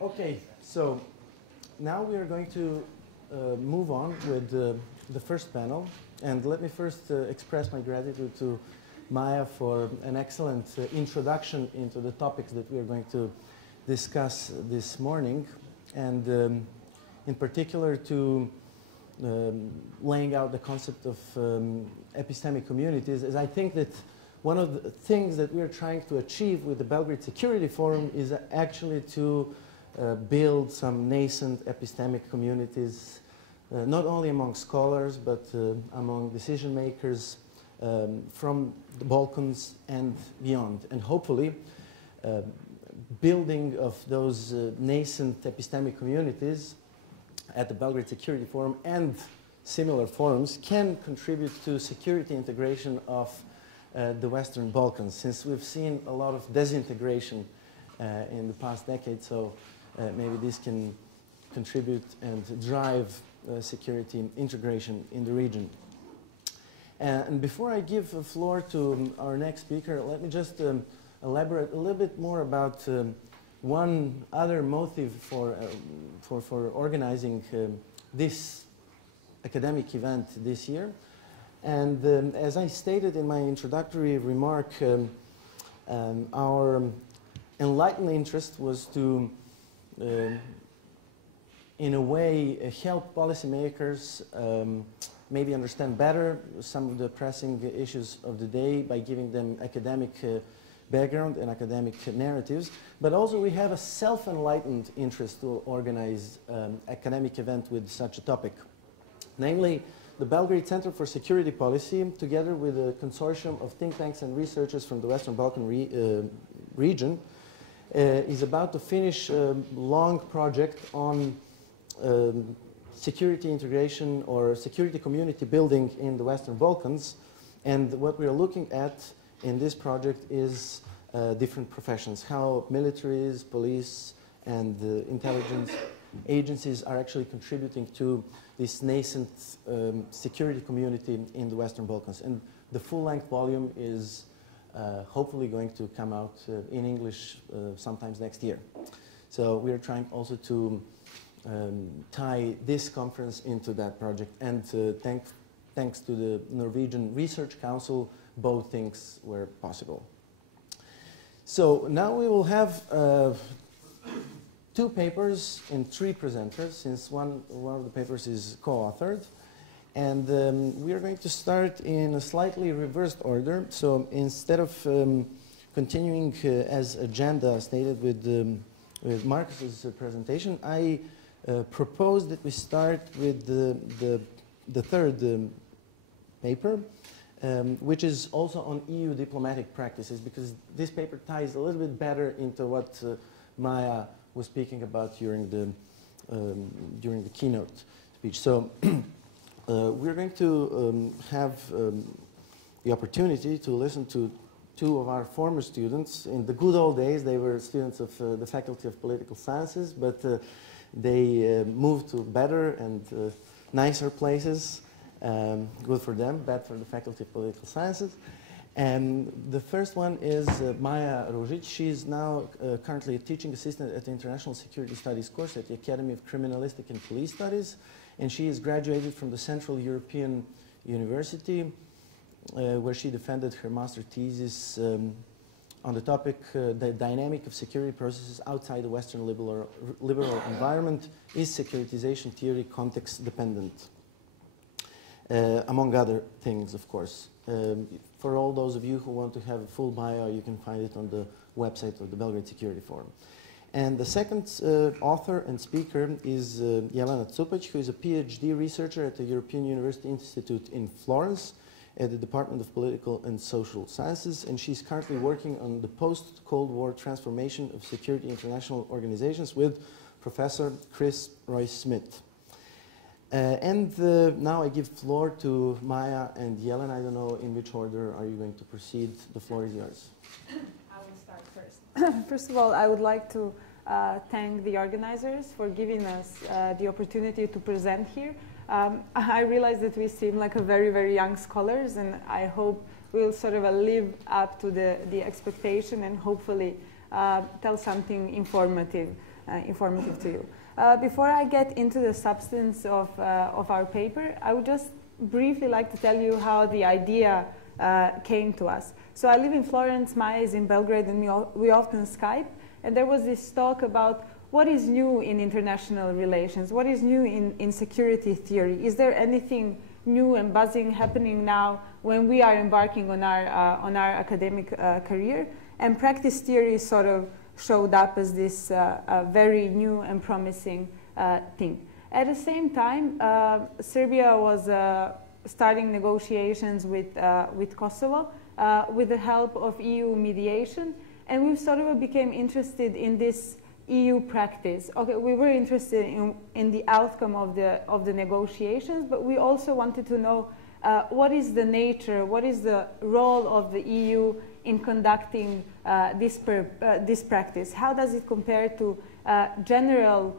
Okay, so now we are going to move on with the first panel. And let me first express my gratitude to Maya for an excellent introduction into the topics that we are going to discuss this morning. And in particular to laying out the concept of epistemic communities, as I think that one of the things that we are trying to achieve with the Belgrade Security Forum is actually to build some nascent epistemic communities, not only among scholars, but among decision makers from the Balkans and beyond. And hopefully, building of those nascent epistemic communities at the Belgrade Security Forum and similar forums can contribute to security integration of the Western Balkans, since we've seen a lot of disintegration in the past decade, so maybe this can contribute and drive security integration in the region. And before I give the floor to our next speaker, let me just elaborate a little bit more about one other motive for organizing this academic event this year. And as I stated in my introductory remark, our enlightened interest was to, in a way, help policymakers maybe understand better some of the pressing issues of the day by giving them academic background and academic narratives. But also we have a self-enlightened interest to organize academic event with such a topic. Namely, the Belgrade Center for Security Policy, together with a consortium of think tanks and researchers from the Western Balkan region, is about to finish a long project on security integration or security community building in the Western Balkans. And what we are looking at in this project is different professions, how militaries, police, and intelligence agencies are actually contributing to this nascent security community in the Western Balkans. And the full-length volume is hopefully going to come out in English sometimes next year. So we are trying also to tie this conference into that project. And thanks to the Norwegian Research Council, both things were possible. So now we will have 2 papers and 3 presenters, since one of the papers is co-authored. And we are going to start in a slightly reversed order. So instead of continuing as agenda stated with Marcus's presentation, I propose that we start with the third paper, which is also on EU diplomatic practices, because this paper ties a little bit better into what Maya was speaking about during the keynote speech. So we're going to have the opportunity to listen to 2 of our former students. In the good old days, they were students of the Faculty of Political Sciences, but they moved to better and nicer places. Good for them, bad for the Faculty of Political Sciences. And the first one is Maya Ružić. She is now currently a teaching assistant at the International Security Studies course at the Academy of Criminalistic and Police Studies. And she is graduated from the Central European University, where she defended her master thesis on the topic, the dynamic of security processes outside the Western liberal environment. Is securitization theory context dependent? Among other things, of course. For all those of you who want to have a full bio, you can find it on the website of the Belgrade Security Forum. And the second author and speaker is Jelena Cupić, who is a PhD researcher at the European University Institute in Florence at the Department of Political and Social Sciences, and she's currently working on the post-Cold War transformation of security international organizations with Professor Chris Roy-Smith. Now I give floor to Maya and Jelena. I don't know in which order are you going to proceed. The floor is yours. I will start first. First of all, I would like to thank the organizers for giving us the opportunity to present here. I realize that we seem like a very, very young scholars, and I hope we'll sort of live up to the expectation and hopefully tell something informative. informative to you. Before I get into the substance of our paper, I would just briefly like to tell you how the idea came to us. So I live in Florence, Maya is in Belgrade, and we often Skype. And there was this talk about what is new in international relations, what is new in security theory. Is there anything new and buzzing happening now when we are embarking on our academic career? And practice theory sort of showed up as this very new and promising thing. At the same time, Serbia was starting negotiations with Kosovo with the help of EU mediation, and we sort of became interested in this EU practice. Okay, we were interested in the outcome of the negotiations, but we also wanted to know what is the nature, what is the role of the EU in conducting this practice? How does it compare to general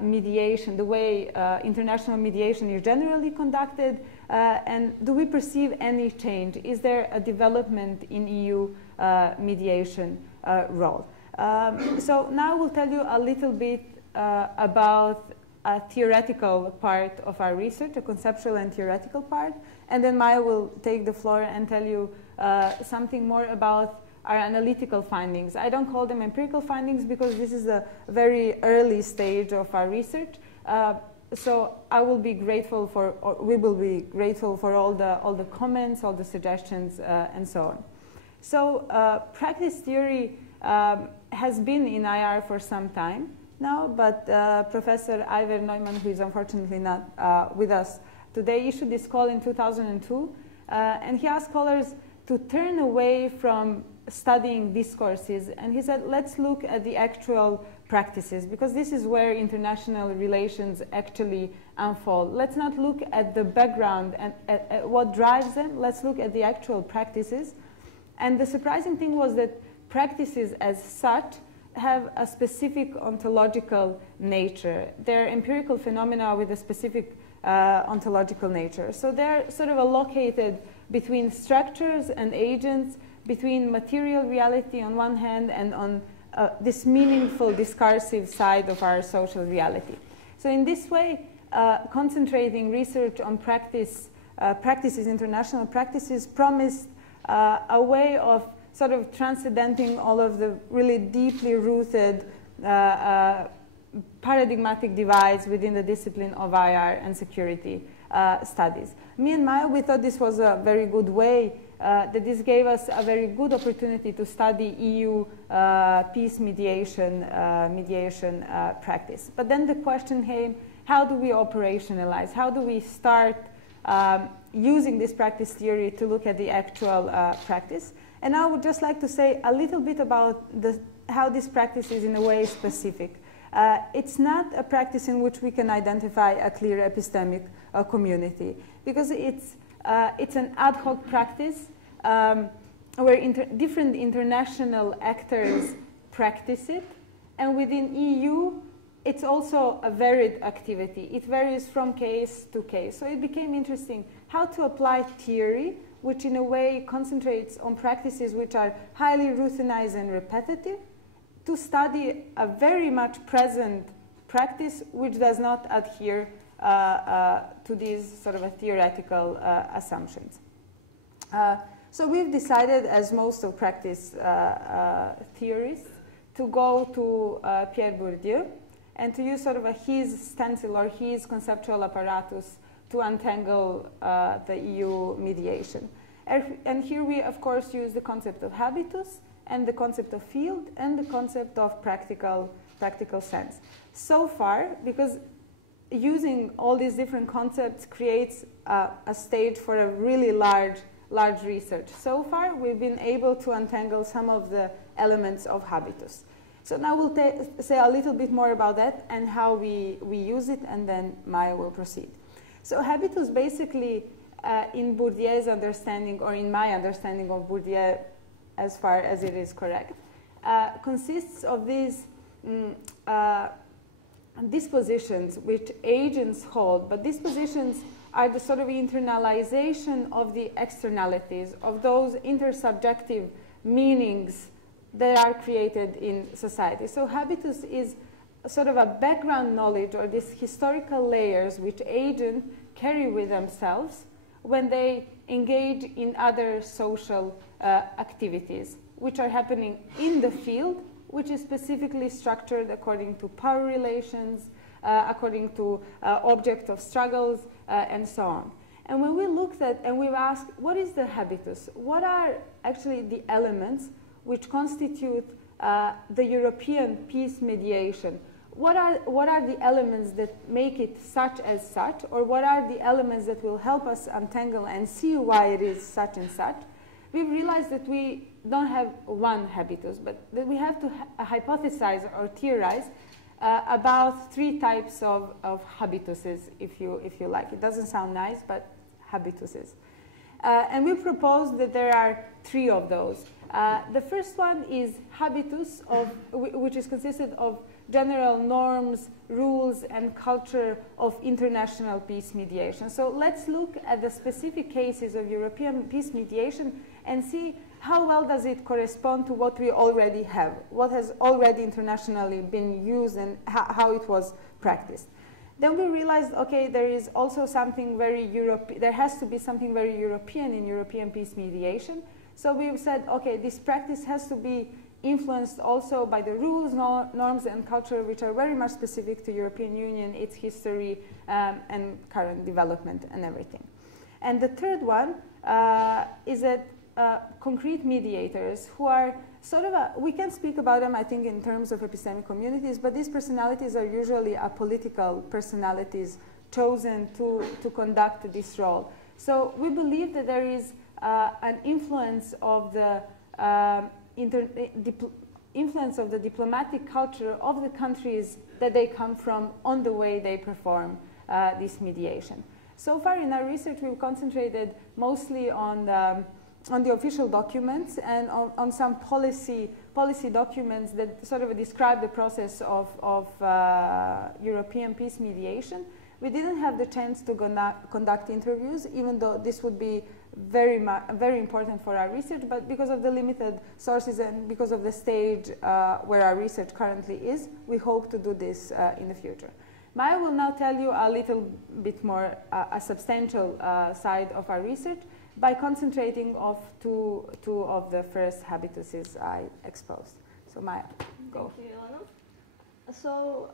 mediation, the way international mediation is generally conducted? And do we perceive any change? Is there a development in EU mediation role? So now we'll tell you a little bit about a theoretical part of our research, a conceptual and theoretical part, and then Maya will take the floor and tell you something more about our analytical findings. I don't call them empirical findings because this is a very early stage of our research. So I will be grateful for, or we will be grateful for all the comments, all the suggestions, and so on. So practice theory has been in IR for some time now, but Professor Iver Neumann, who is unfortunately not with us today, issued this call in 2002, and he asked scholars to turn away from studying discourses, and he said, let's look at the actual practices, because this is where international relations actually unfold. Let's not look at the background and at what drives them, let's look at the actual practices. And the surprising thing was that practices as such have a specific ontological nature. They're empirical phenomena with a specific ontological nature. So they're sort of allocated between structures and agents, between material reality on one hand and on this meaningful discursive side of our social reality. So in this way, concentrating research on practices, international practices, promised a way of sort of transcendenting all of the really deeply rooted paradigmatic divides within the discipline of IR and security studies. Me and Maya, we thought this was a very good way, that this gave us a very good opportunity to study EU peace mediation practice. But then the question came, how do we operationalize? How do we start using this practice theory to look at the actual practice? And I would just like to say a little bit about how this practice is in a way specific. It's not a practice in which we can identify a clear epistemic community, because it's an ad hoc practice where different international actors practice it, and within EU it's also a varied activity. It varies from case to case. So it became interesting how to apply theory, which in a way concentrates on practices which are highly routinized and repetitive, to study a very much present practice which does not adhere to these sort of theoretical assumptions. So we've decided, as most of practice theorists, to go to Pierre Bourdieu and to use sort of his stencil or his conceptual apparatus to untangle the EU mediation. And here we, of course, use the concept of habitus and the concept of field and the concept of practical sense. So far, because using all these different concepts creates a stage for a really large research. So far, we've been able to untangle some of the elements of habitus. So now we'll say a little bit more about that and how we use it, and then Maya will proceed. So habitus basically, in Bourdieu's understanding, or in my understanding of Bourdieu, as far as it is correct, consists of these dispositions which agents hold, but dispositions are the sort of internalization of the externalities, of those intersubjective meanings that are created in society. So habitus is sort of a background knowledge or these historical layers which agents carry with themselves when they engage in other social activities, which are happening in the field, which is specifically structured according to power relations, according to object of struggles, and so on. And when we looked at and we've asked, what is the habitus? What are actually the elements which constitute the European peace mediation? What are the elements that make it such as such, or what are the elements that will help us untangle and see why it is such and such? We've realized that we don't have one habitus, but that we have to hypothesize or theorize about 3 types of habituses, if you like. It doesn't sound nice, but habituses. And we propose that there are 3 of those. The first one is habitus, which is consisted of general norms, rules, and culture of international peace mediation. So let's look at the specific cases of European peace mediation and see how well does it correspond to what we already have, what has already internationally been used and how it was practiced. Then we realized, okay, there is also something very there has to be something very European in European peace mediation. So we said, okay, this practice has to be influenced also by the rules, norms, and culture, which are very much specific to European Union, its history, and current development and everything. And the third one is that concrete mediators who are sort of we can speak about them, I think, in terms of epistemic communities, but these personalities are usually apolitical personalities chosen to conduct this role. So we believe that there is an influence of the influence of the diplomatic culture of the countries that they come from on the way they perform this mediation. So far in our research, we've concentrated mostly on the official documents and on some policy documents that sort of describe the process of European peace mediation. We didn't have the chance to conduct interviews, even though this would be very important for our research, but because of the limited sources and because of the stage where our research currently is, we hope to do this in the future. Maya will now tell you a little bit more, a substantial side of our research by concentrating on two of the first habituses I exposed. So Maya, go. Thank you, Ilana. So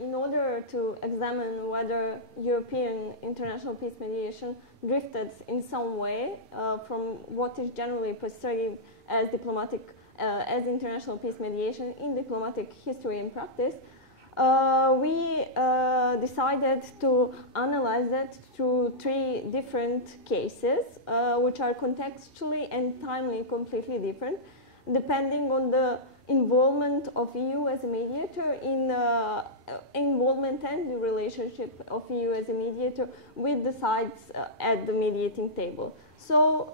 in order to examine whether European international peace mediation drifted in some way from what is generally perceived as as international peace mediation in diplomatic history and practice, we decided to analyze that through 3 different cases, which are contextually and timely completely different, depending on the involvement of EU as a mediator in involvement and the relationship of EU as a mediator with the sides at the mediating table. So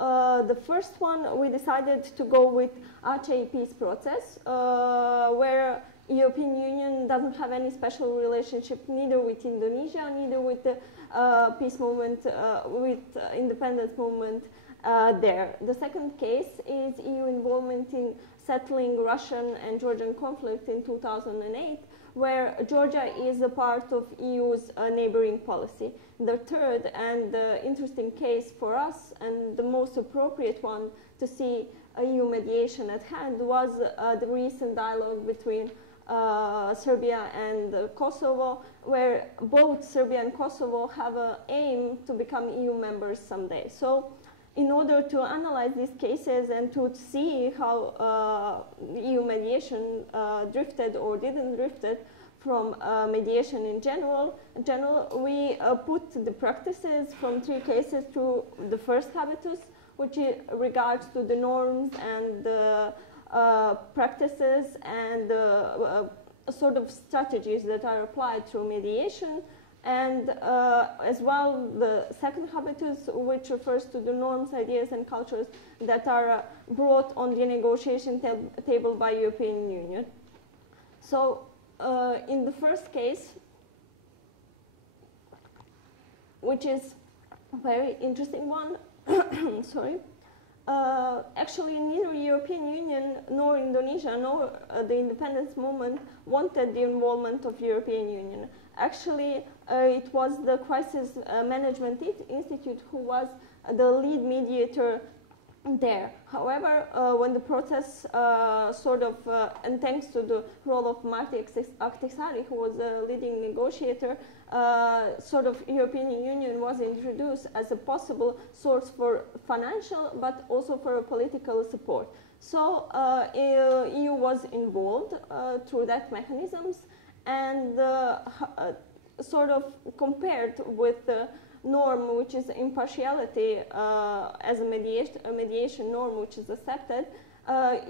the first one, we decided to go with Aceh peace process, where European Union doesn't have any special relationship neither with Indonesia, neither with the peace movement, with independence movement there. The second case is EU involvement in settling Russian and Georgian conflict in 2008, where Georgia is a part of EU's neighboring policy. The third and interesting case for us, and the most appropriate one to see EU mediation at hand, was the recent dialogue between Serbia and Kosovo, where both Serbia and Kosovo have an aim to become EU members someday. So in order to analyze these cases and to see how EU mediation drifted or didn't drifted from mediation in general, we put the practices from 3 cases to the first habitus, which regards to the norms and the practices and sort of strategies that are applied through mediation, and as well the second habitus, which refers to the norms, ideas, and cultures that are brought on the negotiation table by European Union. So in the first case, which is a very interesting one, sorry, actually neither European Union nor Indonesia nor the independence movement wanted the involvement of European Union. Actually, it was the Crisis Management Institute who was the lead mediator there. However, when the process and thanks to the role of Marti Ahtisaari, who was a leading negotiator, European Union was introduced as a possible source for financial but also for political support. So EU was involved through that mechanisms, and compared with the norm, which is impartiality as a mediation norm, which is accepted,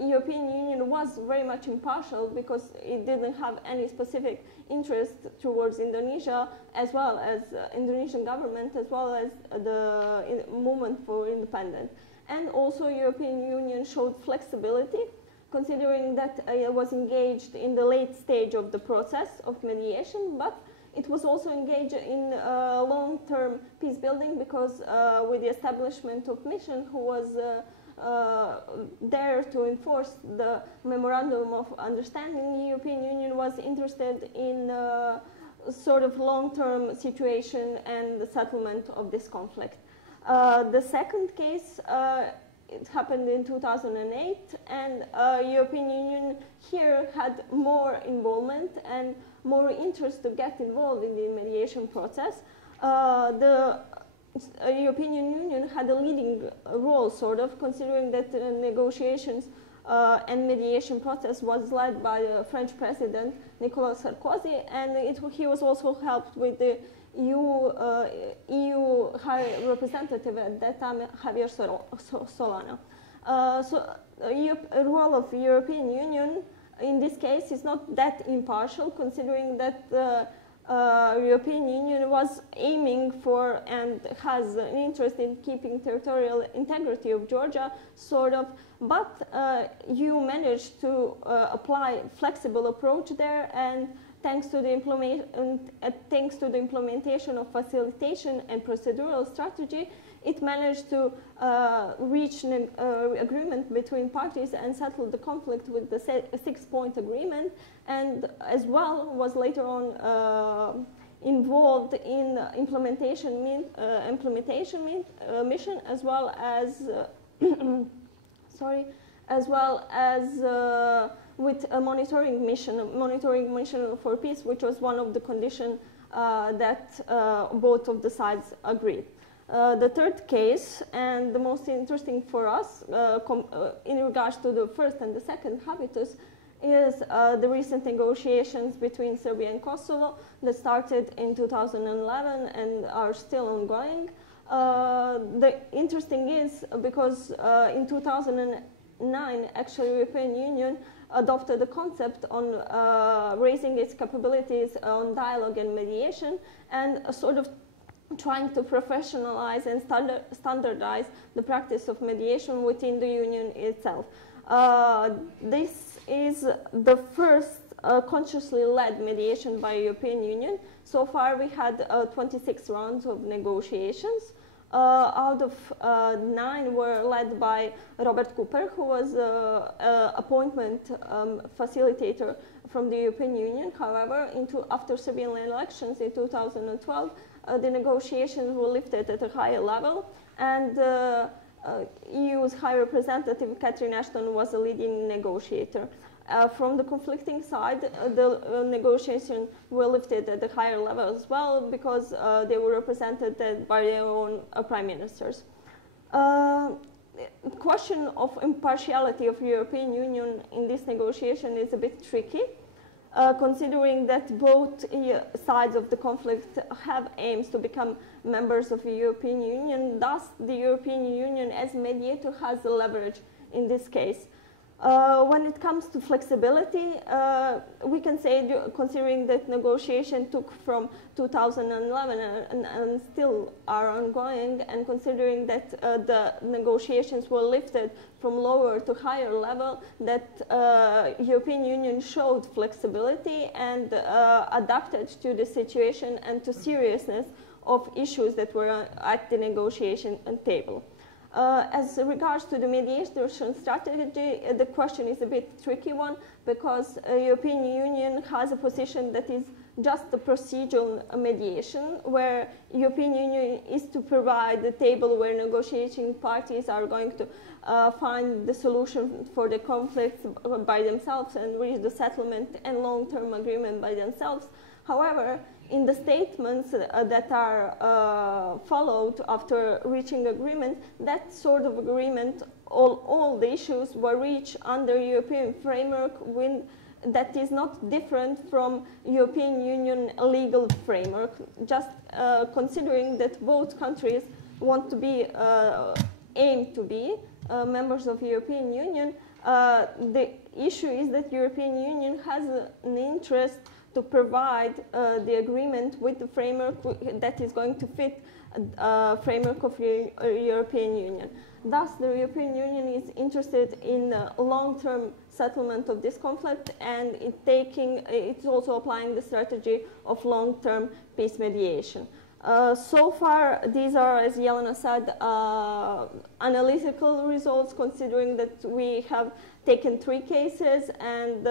European Union was very much impartial because it didn't have any specific interest towards Indonesia, as well as Indonesian government, as well as the movement for independence. And also European Union showed flexibility, considering that it was engaged in the late stage of the process of mediation, but it was also engaged in long-term peace building, because with the establishment of mission, who was there to enforce the memorandum of understanding, the European Union was interested in long-term situation and the settlement of this conflict. The second case, it happened in 2008, and European Union here had more involvement and more interest to get involved in the mediation process. The European Union had a leading role, considering that the negotiations and mediation process was led by the French President Nicolas Sarkozy, and he was also helped with the EU High Representative at that time, Javier Solana. The role of the European Union in this case is not that impartial, considering that the European Union was aiming for and has an interest in keeping territorial integrity of Georgia, but you managed to apply flexible approach there, and thanks to the implementation of facilitation and procedural strategy, it managed to reach an agreement between parties and settle the conflict with the six-point agreement, and as well was later on involved in implementation mission, as well as with a monitoring mission for peace, which was one of the conditions that both of the sides agreed. The third case, and the most interesting for us in regards to the first and the second habitus, is the recent negotiations between Serbia and Kosovo that started in 2011 and are still ongoing. The interesting is because in 2009, actually, European Union adopted the concept on raising its capabilities on dialogue and mediation, and trying to professionalize and standardize the practice of mediation within the Union itself. This is the first consciously led mediation by European Union. So far we had 26 rounds of negotiations. Out of 9 were led by Robert Cooper, who was appointment facilitator from the European Union. However, after Serbian elections in 2012, the negotiations were lifted at a higher level, and EU's High Representative Catherine Ashton was a leading negotiator. From the conflicting side, the negotiations were lifted at a higher level as well, because they were represented by their own prime ministers. The question of impartiality of the European Union in this negotiation is a bit tricky, considering that both sides of the conflict have aims to become members of the European Union. Thus, the European Union as mediator has the leverage in this case. When it comes to flexibility, we can say, considering that negotiation took from 2011 and still are ongoing, and considering that the negotiations were lifted from lower to higher level, that European Union showed flexibility and adapted to the situation and to seriousness of issues that were at the negotiation table. As regards to the mediation strategy, the question is a bit tricky one, because the European Union has a position that is just a procedural mediation, where European Union is to provide the table where negotiating parties are going to find the solution for the conflicts by themselves and reach the settlement and long-term agreement by themselves. However, in the statements that are followed after reaching agreement, that sort of agreement, all the issues were reached under European framework that is not different from European Union legal framework, just considering that both countries want to be, aim to be members of European Union. The issue is that European Union has an interest to provide the agreement with the framework that is going to fit framework of European Union. Thus, the European Union is interested in long-term settlement of this conflict, and it's also applying the strategy of long-term peace mediation. So far, these are, as Jelena said, analytical results, considering that we have taken 3 cases and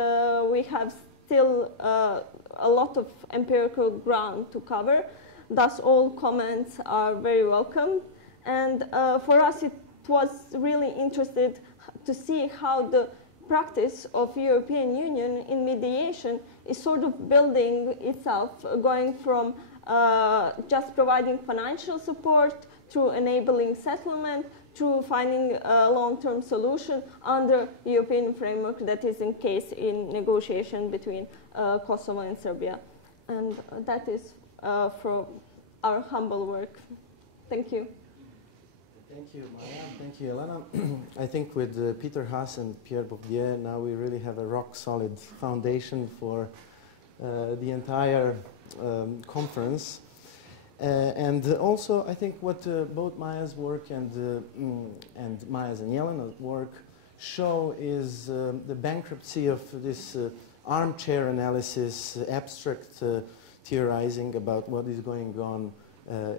we have still a lot of empirical ground to cover. Thus, all comments are very welcome. And for us, it was really interesting to see how the practice of European Union in mediation is sort of building itself, going from just providing financial support through enabling settlement, through finding a long-term solution under European framework that is in case in negotiation between Kosovo and Serbia. And that is from our humble work. Thank you. Thank you, Maya. Thank you, Jelena. I think with Peter Haas and Pierre Bourdieu, now we really have a rock-solid foundation for the entire conference. And also, I think what both Maya's work and Maya's and Jelena's work show is the bankruptcy of this armchair analysis, abstract theorizing about what is going on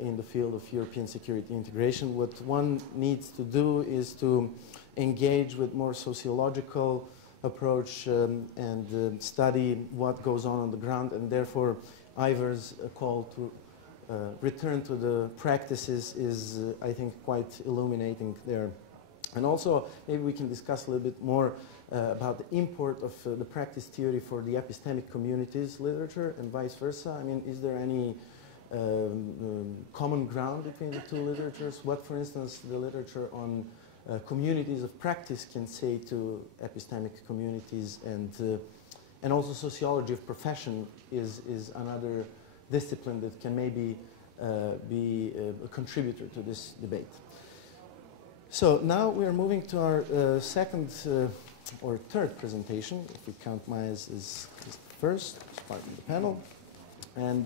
in the field of European security integration. What one needs to do is to engage with more sociological approach and study what goes on the ground, and therefore Ivor's call to return to the practices is, I think, quite illuminating there. And also, maybe we can discuss a little bit more about the import of the practice theory for the epistemic communities literature and vice versa. I mean, is there any common ground between the two literatures? What, for instance, the literature on communities of practice can say to epistemic communities, and also sociology of profession is another discipline that can maybe be a contributor to this debate. So now we are moving to our second or third presentation, if we count Maya's as first, part of the panel. And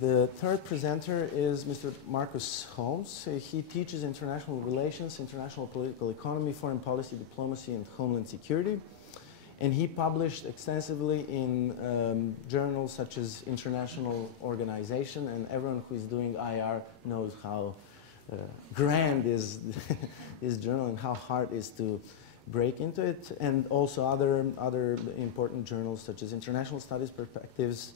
the third presenter is Mr. Marcus Holmes. He teaches international relations, international political economy, foreign policy, diplomacy, and homeland security. And he published extensively in journals such as International Organization, and everyone who is doing IR knows how grand is this journal and how hard it is to break into it, and also other important journals such as International Studies Perspectives,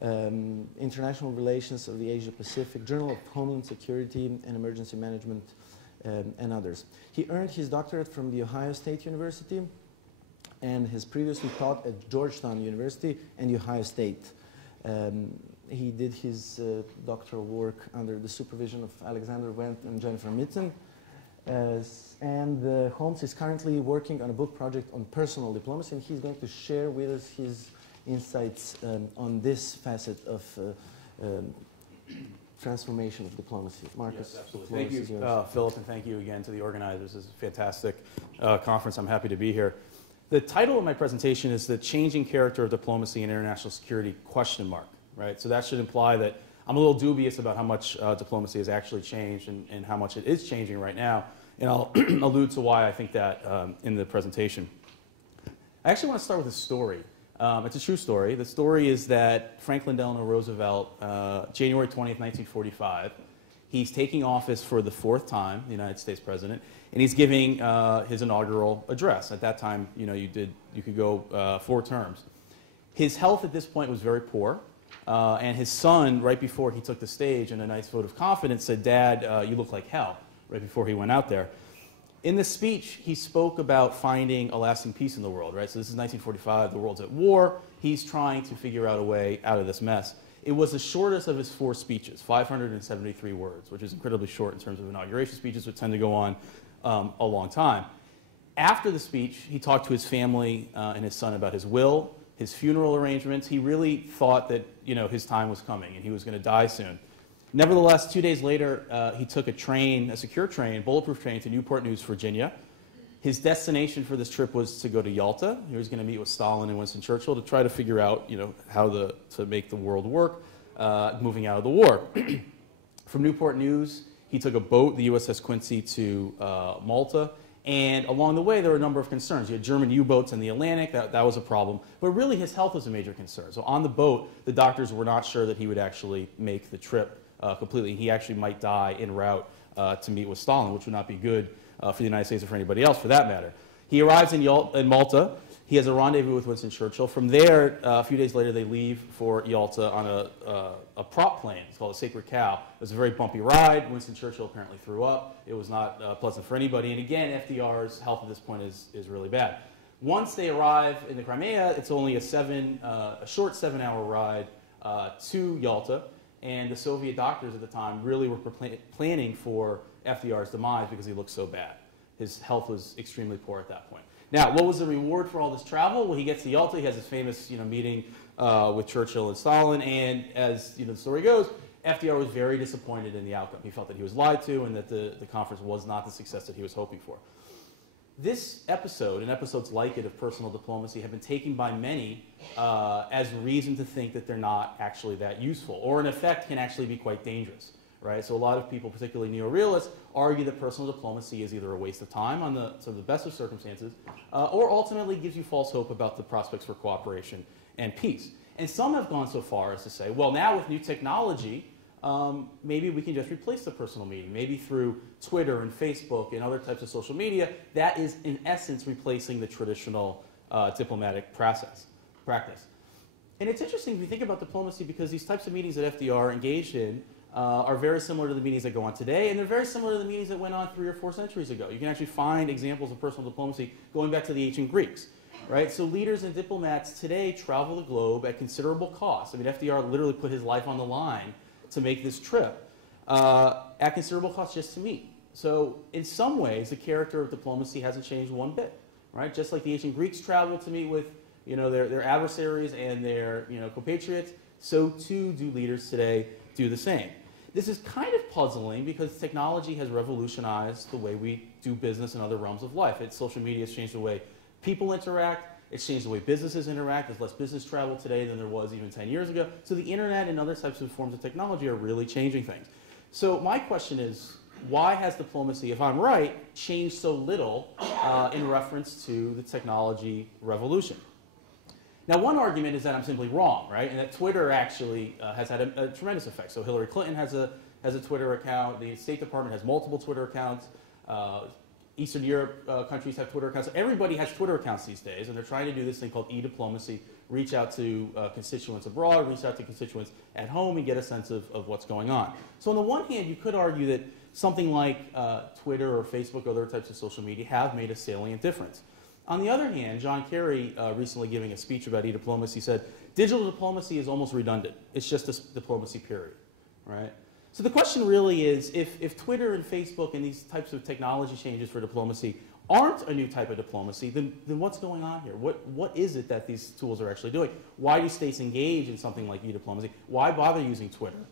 International Relations of the Asia Pacific, Journal of Homeland Security and Emergency Management, and others. He earned his doctorate from The Ohio State University and has previously taught at Georgetown University and Ohio State. He did his doctoral work under the supervision of Alexander Wendt and Jennifer Mitten. And Holmes is currently working on a book project on personal diplomacy, and he's going to share with us his insights on this facet of transformation of diplomacy. Marcus, yes, absolutely. Thank you, Philip, and thank you again to the organizers. This is a fantastic conference. I'm happy to be here. The title of my presentation is The Changing Character of Diplomacy and International Security, ? Right? So that should imply that I'm a little dubious about how much diplomacy has actually changed and how much it is changing right now. And I'll allude to why I think that in the presentation. I actually want to start with a story. It's a true story. The story is that Franklin Delano Roosevelt, January 20th, 1945, He's taking office for the 4th time, the United States president, and he's giving his inaugural address. At that time, you could go 4 terms. His health at this point was very poor, and his son, right before he took the stage in a nice vote of confidence, said, "Dad, you look like hell," right before he went out there. In this speech, he spoke about finding a lasting peace in the world, right? So this is 1945, the world's at war. He's trying to figure out a way out of this mess. It was the shortest of his 4 speeches, 573 words, which is incredibly short in terms of inauguration speeches, which tend to go on a long time. After the speech, he talked to his family and his son about his will, his funeral arrangements. He really thought that his time was coming and he was going to die soon. Nevertheless, 2 days later, he took a secure train, bulletproof train, to Newport News, Virginia. His destination for this trip was to go to Yalta. He was going to meet with Stalin and Winston Churchill to try to figure out, how to make the world work, moving out of the war. From Newport News, he took a boat, the USS Quincy, to Malta. And along the way, there were a number of concerns. You had German U-boats in the Atlantic. That was a problem. But really, his health was a major concern. So on the boat, the doctors were not sure that he would actually make the trip completely. He actually might die en route to meet with Stalin, which would not be good for the United States or for anybody else, for that matter. He arrives in Malta. He has a rendezvous with Winston Churchill. From there, a few days later, they leave for Yalta on a prop plane. It's called a Sacred Cow. It was a very bumpy ride. Winston Churchill apparently threw up. It was not pleasant for anybody. And again, FDR's health at this point is really bad. Once they arrive in the Crimea, it's only a short 7-hour ride to Yalta. And the Soviet doctors at the time really were planning for FDR's demise because he looked so bad. His health was extremely poor at that point. Now, what was the reward for all this travel? Well, he gets to Yalta. He has his famous meeting with Churchill and Stalin. And as the story goes, FDR was very disappointed in the outcome. He felt that he was lied to and that the conference was not the success that he was hoping for. This episode, and episodes like it of personal diplomacy, have been taken by many as reason to think that they're not actually that useful, or in effect can actually be quite dangerous, right? So a lot of people, particularly neo-realists, argue that personal diplomacy is either a waste of time to the best of circumstances, or ultimately gives you false hope about the prospects for cooperation and peace. And some have gone so far as to say, well, now with new technology, maybe we can just replace the personal meeting. Maybe through Twitter and Facebook and other types of social media, that is in essence replacing the traditional diplomatic practice. And it's interesting if you think about diplomacy because these types of meetings that FDR engaged in are very similar to the meetings that go on today, and they're very similar to the meetings that went on 3 or 4 centuries ago. You can actually find examples of personal diplomacy going back to the ancient Greeks. Right? So leaders and diplomats today travel the globe at considerable cost. I mean, FDR literally put his life on the line to make this trip at considerable cost just to meet. So in some ways, the character of diplomacy hasn't changed one bit, right? Just like the ancient Greeks traveled to meet with their adversaries and their compatriots, so too do leaders today do the same. This is kind of puzzling because technology has revolutionized the way we do business in other realms of life. Social media has changed the way people interact. It's changed the way businesses interact. There's less business travel today than there was even 10 years ago. So the internet and other types of forms of technology are really changing things. So my question is, why has diplomacy, if I'm right, changed so little in reference to the technology revolution? Now, one argument is that I'm simply wrong, right? And that Twitter actually has had a tremendous effect. So Hillary Clinton has a Twitter account. The State Department has multiple Twitter accounts. Eastern Europe countries have Twitter accounts. So everybody has Twitter accounts these days, and they're trying to do this thing called e-diplomacy, reach out to constituents abroad, reach out to constituents at home, and get a sense of what's going on. So on the one hand, you could argue that something like Twitter or Facebook or other types of social media have made a salient difference. On the other hand, John Kerry, recently giving a speech about e-diplomacy, said, digital diplomacy is almost redundant. It's just a diplomacy period, right? So the question really is, if Twitter and Facebook and these types of technology changes for diplomacy aren't a new type of diplomacy, then what's going on here? What is it that these tools are actually doing? Why do states engage in something like e-diplomacy? Why bother using Twitter?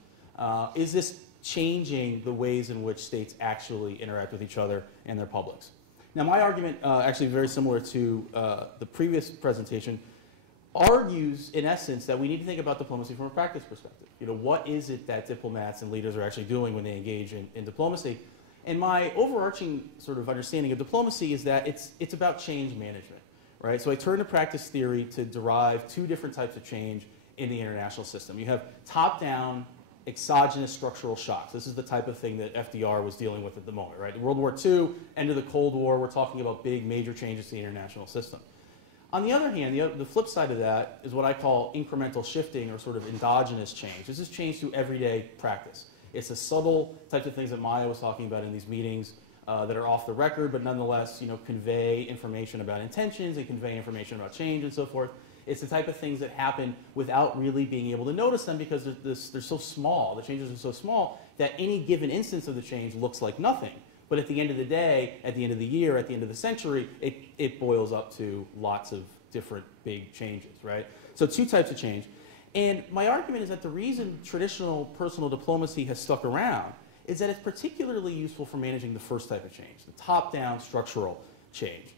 Is this changing the ways in which states actually interact with each other and their publics? Now, my argument, actually very similar to the previous presentation, argues, in essence, that we need to think about diplomacy from a practice perspective. What is it that diplomats and leaders are actually doing when they engage in diplomacy? And my overarching sort of understanding of diplomacy is that it's about change management, right? So I turn to practice theory to derive 2 different types of change in the international system. You have top-down exogenous structural shocks. This is the type of thing that FDR was dealing with at the moment, right? World War II, end of the Cold War, we're talking about big, major changes to the international system. On the other hand, the flip side of that is what I call incremental shifting or sort of endogenous change. This is change through everyday practice. It's the subtle types of things that Maya was talking about in these meetings that are off the record, but nonetheless, convey information about intentions and convey information about change and so forth. It's the type of things that happen without really being able to notice them because they're so small. The changes are so small that any given instance of the change looks like nothing. But at the end of the day, at the end of the year, at the end of the century, it boils up to lots of different big changes, right? So two types of change. And my argument is that the reason traditional personal diplomacy has stuck around is that it's particularly useful for managing the first type of change, the top-down structural change.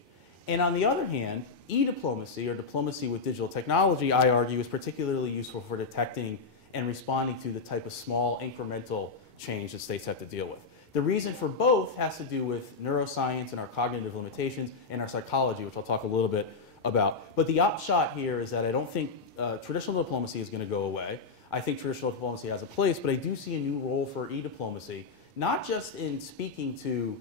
And on the other hand, e-diplomacy, or diplomacy with digital technology, I argue, is particularly useful for detecting and responding to the type of small incremental change that states have to deal with. The reason for both has to do with neuroscience and our cognitive limitations and our psychology, which I'll talk a little bit about. But the upshot here is that I don't think traditional diplomacy is going to go away. I think traditional diplomacy has a place, but I do see a new role for e-diplomacy, not just in speaking to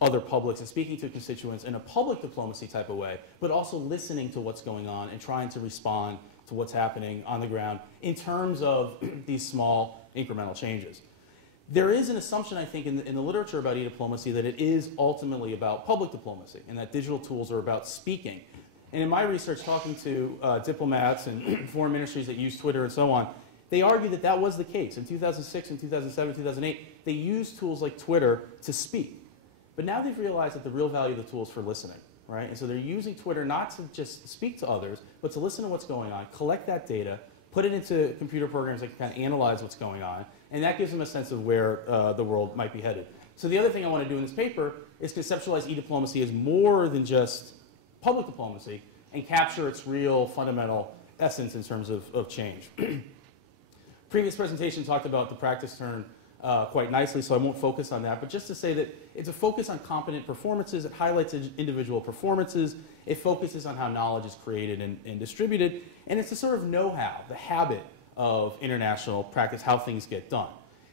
other publics and speaking to constituents in a public diplomacy type of way, but also listening to what's going on and trying to respond to what's happening on the ground in terms of these small incremental changes. There is an assumption, I think, in the literature about e-diplomacy that it is ultimately about public diplomacy and that digital tools are about speaking. And in my research, talking to diplomats and foreign ministries that use Twitter and so on, they argue that that was the case. In 2006 and 2007, 2008, they used tools like Twitter to speak. But now they've realized that the real value of the tool is for listening, right? And so they're using Twitter not to just speak to others, but to listen to what's going on, collect that data, put it into computer programs that can kind of analyze what's going on, and that gives them a sense of where the world might be headed. So the other thing I want to do in this paper is conceptualize e-diplomacy as more than just public diplomacy and capture its real fundamental essence in terms of change. Previous presentation talked about the practice turn quite nicely, so I won't focus on that, but just to say that it's a focus on competent performances. It highlights individual performances. It focuses on how knowledge is created and distributed, and it's a sort of know-how, the habit of international practice, how things get done.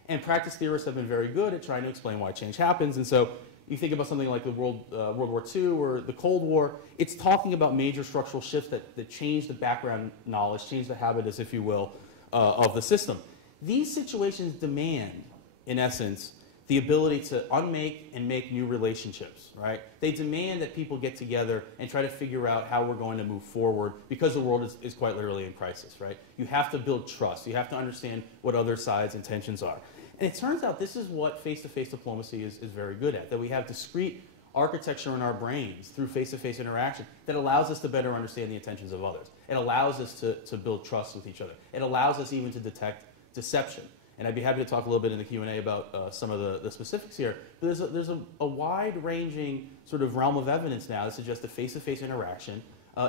And practice theorists have been very good at trying to explain why change happens, and so you think about something like the World War II or the Cold War, it's talking about major structural shifts that change the background knowledge, change the habitus, if you will, of the system. These situations demand, in essence, the ability to unmake and make new relationships, right? They demand that people get together and try to figure out how we're going to move forward because the world is quite literally in crisis, right? You have to build trust. You have to understand what other sides' intentions are. And it turns out this is what face-to-face diplomacy is very good at, that we have discrete architecture in our brains through face-to-face interaction that allows us to better understand the intentions of others. It allows us to build trust with each other. It allows us even to detect deception. And I'd be happy to talk a little bit in the Q&A about some of the specifics here. But there's a wide-ranging sort of realm of evidence now that suggests that face-to-face interaction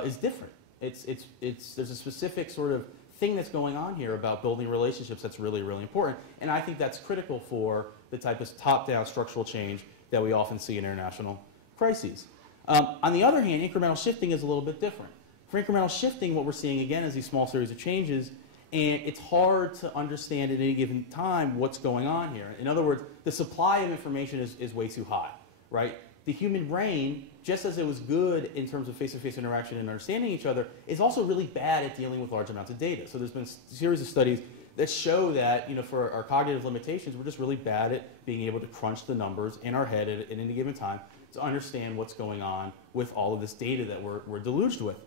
is different. There's a specific sort of thing that's going on here about building relationships that's really, really important. And I think that's critical for the type of top-down structural change that we often see in international crises. On the other hand, incremental shifting is a little bit different. For incremental shifting, what we're seeing again is these small series of changes, and it's hard to understand at any given time what's going on here. In other words, the supply of information is way too high, right? The human brain, just as it was good in terms of face-to-face interaction and understanding each other, is also really bad at dealing with large amounts of data. So there's been a series of studies that show that, for our cognitive limitations, we're just really bad at being able to crunch the numbers in our head at any given time to understand what's going on with all of this data that we're deluged with.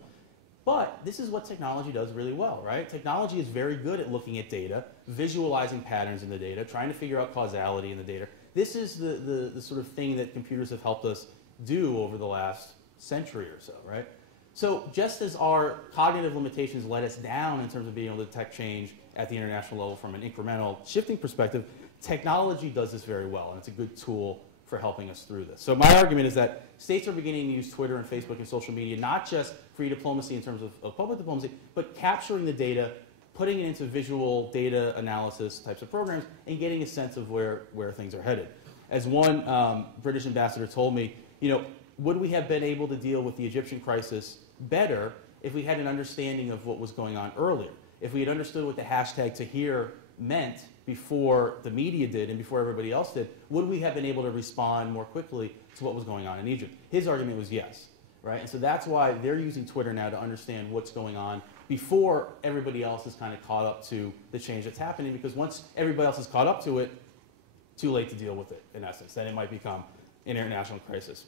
But this is what technology does really well, right? Technology is very good at looking at data, visualizing patterns in the data, trying to figure out causality in the data. This is the sort of thing that computers have helped us do over the last century or so, right? So just as our cognitive limitations let us down in terms of being able to detect change at the international level from an incremental shifting perspective, technology does this very well, and it's a good tool for helping us through this. So my argument is that states are beginning to use Twitter and Facebook and social media, not just for e-diplomacy in terms of public diplomacy, but capturing the data, putting it into visual data analysis types of programs, and getting a sense of where things are headed. As one British ambassador told me, would we have been able to deal with the Egyptian crisis better if we had an understanding of what was going on earlier? If we had understood what the hashtag #Tahrir meant before the media did and before everybody else did, would we have been able to respond more quickly to what was going on in Egypt? His argument was yes, right? And so that's why they're using Twitter now to understand what's going on before everybody else is kind of caught up to the change that's happening, because once everybody else is caught up to it, too late to deal with it, in essence. Then it might become an international crisis.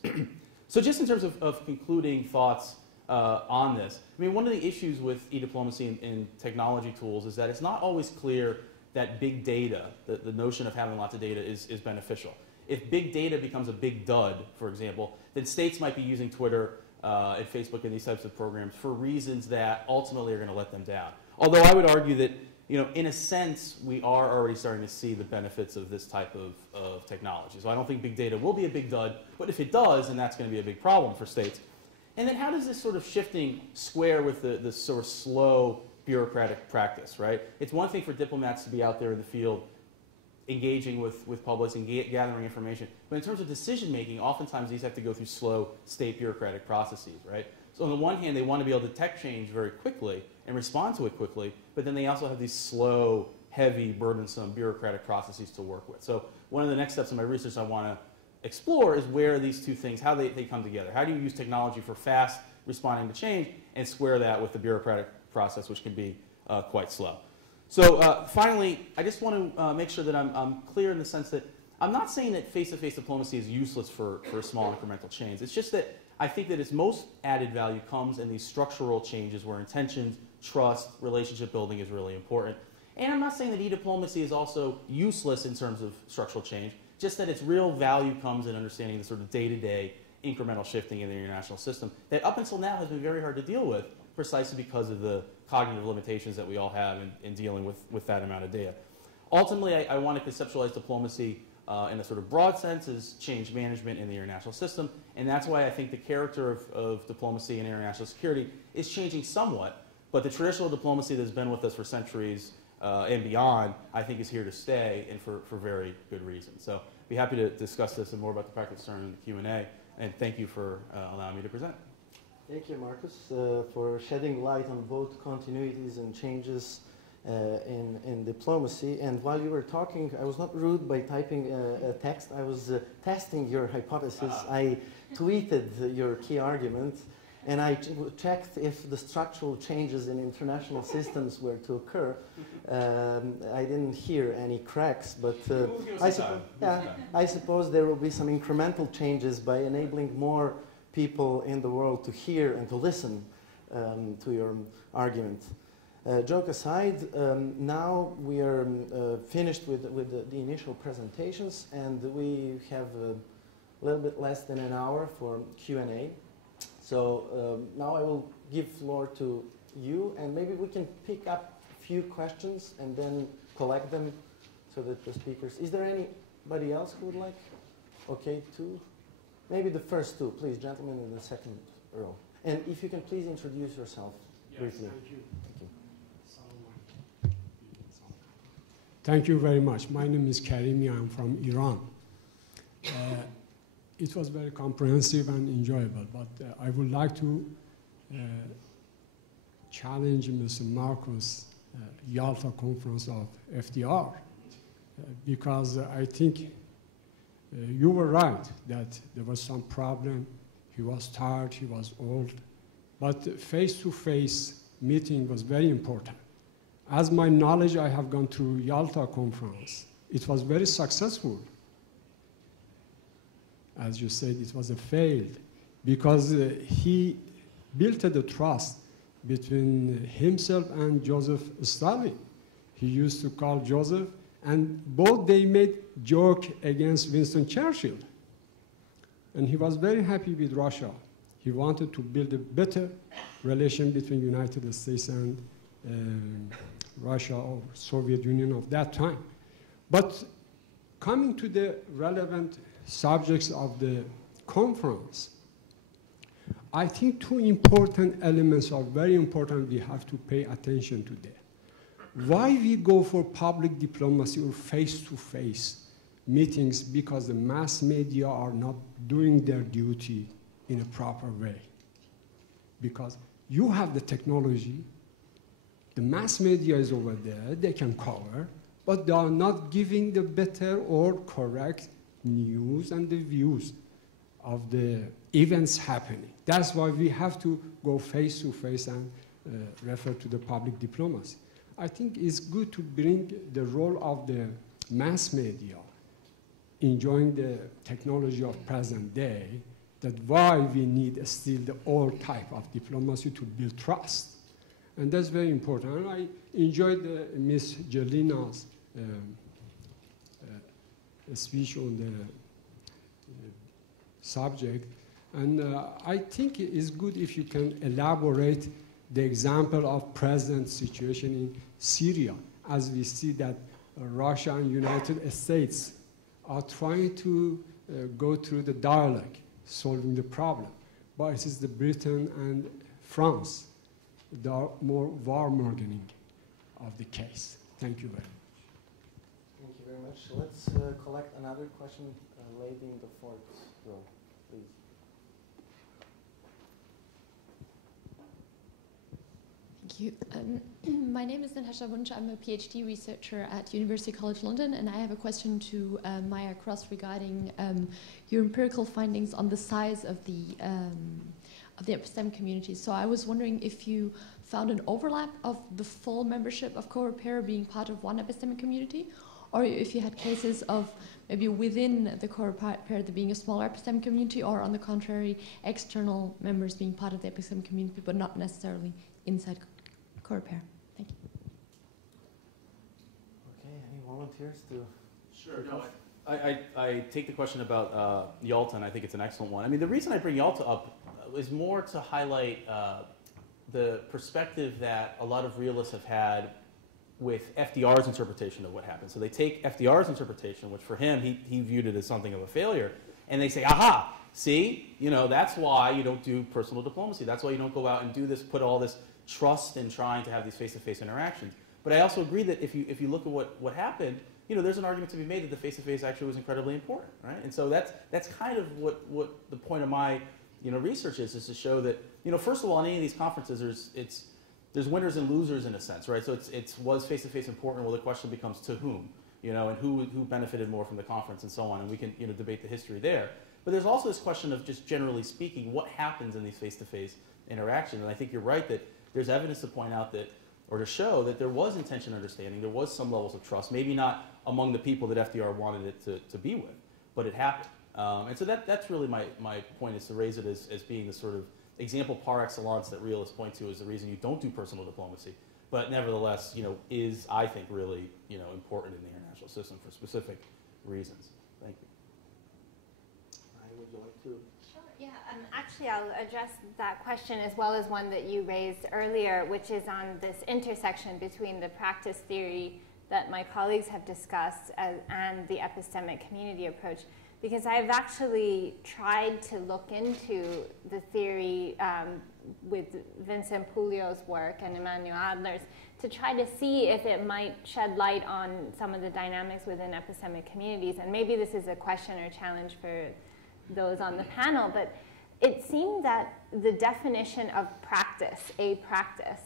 So just in terms of concluding thoughts on this, I mean, one of the issues with e-diplomacy and technology tools is that it's not always clear that big data, the notion of having lots of data is beneficial. If big data becomes a big dud, for example, then states might be using Twitter and Facebook and these types of programs for reasons that ultimately are going to let them down. Although I would argue that, you know, in a sense, we are already starting to see the benefits of this type of technology. So I don't think big data will be a big dud, but if it does, then that's going to be a big problem for states. And then how does this sort of shifting square with the sort of slow bureaucratic practice, right? It's one thing for diplomats to be out there in the field engaging with publics and gathering information. But in terms of decision making, oftentimes these have to go through slow state bureaucratic processes, right? So on the one hand, they want to be able to detect change very quickly and respond to it quickly, but then they also have these slow, heavy, burdensome bureaucratic processes to work with. So one of the next steps in my research I want to explore is where these two things, how they come together. How do you use technology for fast responding to change and square that with the bureaucratic process, which can be quite slow. So finally, I just want to make sure that I'm clear in the sense that I'm not saying that face-to-face diplomacy is useless for small incremental change. It's just that I think that its most added value comes in these structural changes where intentions, trust, relationship building is really important. And I'm not saying that e-diplomacy is also useless in terms of structural change, just that its real value comes in understanding the sort of day-to-day incremental shifting in the international system that up until now has been very hard to deal with, precisely because of the cognitive limitations that we all have in dealing with that amount of data. Ultimately, I want to conceptualize diplomacy in a sort of broad sense as change management in the international system, and that's why I think the character of diplomacy and international security is changing somewhat, but the traditional diplomacy that's been with us for centuries and beyond, I think is here to stay, and for very good reason. So I'd be happy to discuss this and more about the practice during the Q&A, and thank you for allowing me to present. Thank you, Marcus, for shedding light on both continuities and changes in diplomacy. And while you were talking, I was not rude by typing a text. I was testing your hypothesis. I tweeted your key argument, and I checked if the structural changes in international systems were to occur. I didn't hear any cracks, but I suppose there will be some incremental changes by enabling more people in the world to hear and to listen to your argument. Joke aside, now we are finished with the initial presentations, and we have a little bit less than an hour for Q&A. So now I will give floor to you, and maybe we can pick up a few questions and then collect them so that the speakers... Is there anybody else who would like? Okay, two. Maybe the first two, please, gentlemen in the second row. And if you can please introduce yourself briefly. Thank you. Thank you. Thank you very much. My name is Karimi. I'm from Iran. It was very comprehensive and enjoyable, but I would like to challenge Mr. Marcus' Yalta conference of FDR, because I think you were right that there was some problem. He was tired, he was old, but face-to-face meeting was very important. As my knowledge, I have gone through Yalta conference. It was very successful. As you said, it was a failed because he built the trust between himself and Joseph Stalin. He used to call Joseph, and both they made joke against Winston Churchill. And he was very happy with Russia. He wanted to build a better relation between United States and Russia or Soviet Union of that time. But coming to the relevant subjects of the conference, I think two important elements are very important we have to pay attention to them. Why we go for public diplomacy or face-to-face meetings? Because the mass media are not doing their duty in a proper way. Because you have the technology, the mass media is over there, they can cover, but they are not giving the better or correct news and the views of the events happening. That's why we have to go face to face and refer to the public diplomacy. I think it's good to bring the role of the mass media, enjoying the technology of present day, that why we need still the old type of diplomacy to build trust. And that's very important. And I enjoyed Ms. Jelina's speech on the subject. And I think it is good if you can elaborate the example of present situation in Syria, as we see that Russia and United States are trying to go through the dialogue, solving the problem. But it is the Britain and France that are more warmongering of the case. Thank you very much. Thank you very much. Let's collect another question, lady in the fourth row, please. Thank you. My name is Natasha Wunsch. I'm a PhD researcher at University College London, and I have a question to Maya Cross regarding your empirical findings on the size of the epistemic community. So I was wondering if you found an overlap of the full membership of co-repair being part of one epistemic community, or if you had cases of maybe within the co-repair there being a smaller epistemic community, or on the contrary, external members being part of the epistemic community but not necessarily inside co-repair. Thank you. Okay, any volunteers to? Sure. No, I take the question about Yalta, and I think it's an excellent one. I mean, the reason I bring Yalta up is more to highlight the perspective that a lot of realists have had with FDR's interpretation of what happened. So they take FDR's interpretation, which for him, he viewed it as something of a failure, and they say, aha, see, you know, that's why you don't do personal diplomacy. That's why you don't go out and do this, put all this trust in trying to have these face-to-face interactions. But I also agree that if you look at what happened, you know, there's an argument to be made that the face-to-face actually was incredibly important, right? And so that's kind of what the point of my research is to show that, first of all, in any of these conferences, there's winners and losers in a sense, right? So was face-to-face important? Well, the question becomes to whom, and who benefited more from the conference and so on, and we can debate the history there. But there's also this question of just generally speaking, what happens in these face-to-face interactions? And I think you're right that there's evidence to point out that, or to show that there was intention understanding, there was some levels of trust, maybe not among the people that FDR wanted it to be with, but it happened. And so that's really my point, is to raise it as being the sort of example par excellence that realists point to as the reason you don't do personal diplomacy, but nevertheless, is, I think, really, important in the international system for specific reasons. Thank you. Would you like to? Sure, yeah. Actually, I'll address that question as well as one that you raised earlier, which is on this intersection between the practice theory that my colleagues have discussed and the epistemic community approach. Because I've actually tried to look into the theory with Vincent Puglio's work and Emmanuel Adler's to try to see if it might shed light on some of the dynamics within epistemic communities. And maybe this is a question or challenge for those on the panel, but it seemed that the definition of practice, a practice,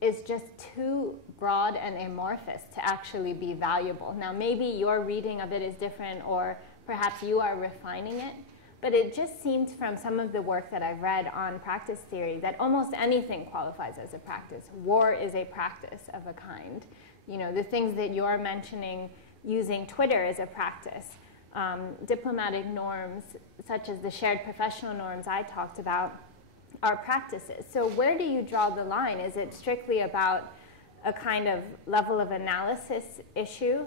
is just too broad and amorphous to actually be valuable. Now, maybe your reading of it is different, or perhaps you are refining it, but it just seems from some of the work that I've read on practice theory that almost anything qualifies as a practice. War is a practice of a kind. The things that you're mentioning, using Twitter as a practice, diplomatic norms, such as the shared professional norms I talked about, are practices. So where do you draw the line? Is it strictly about a kind of level of analysis issue?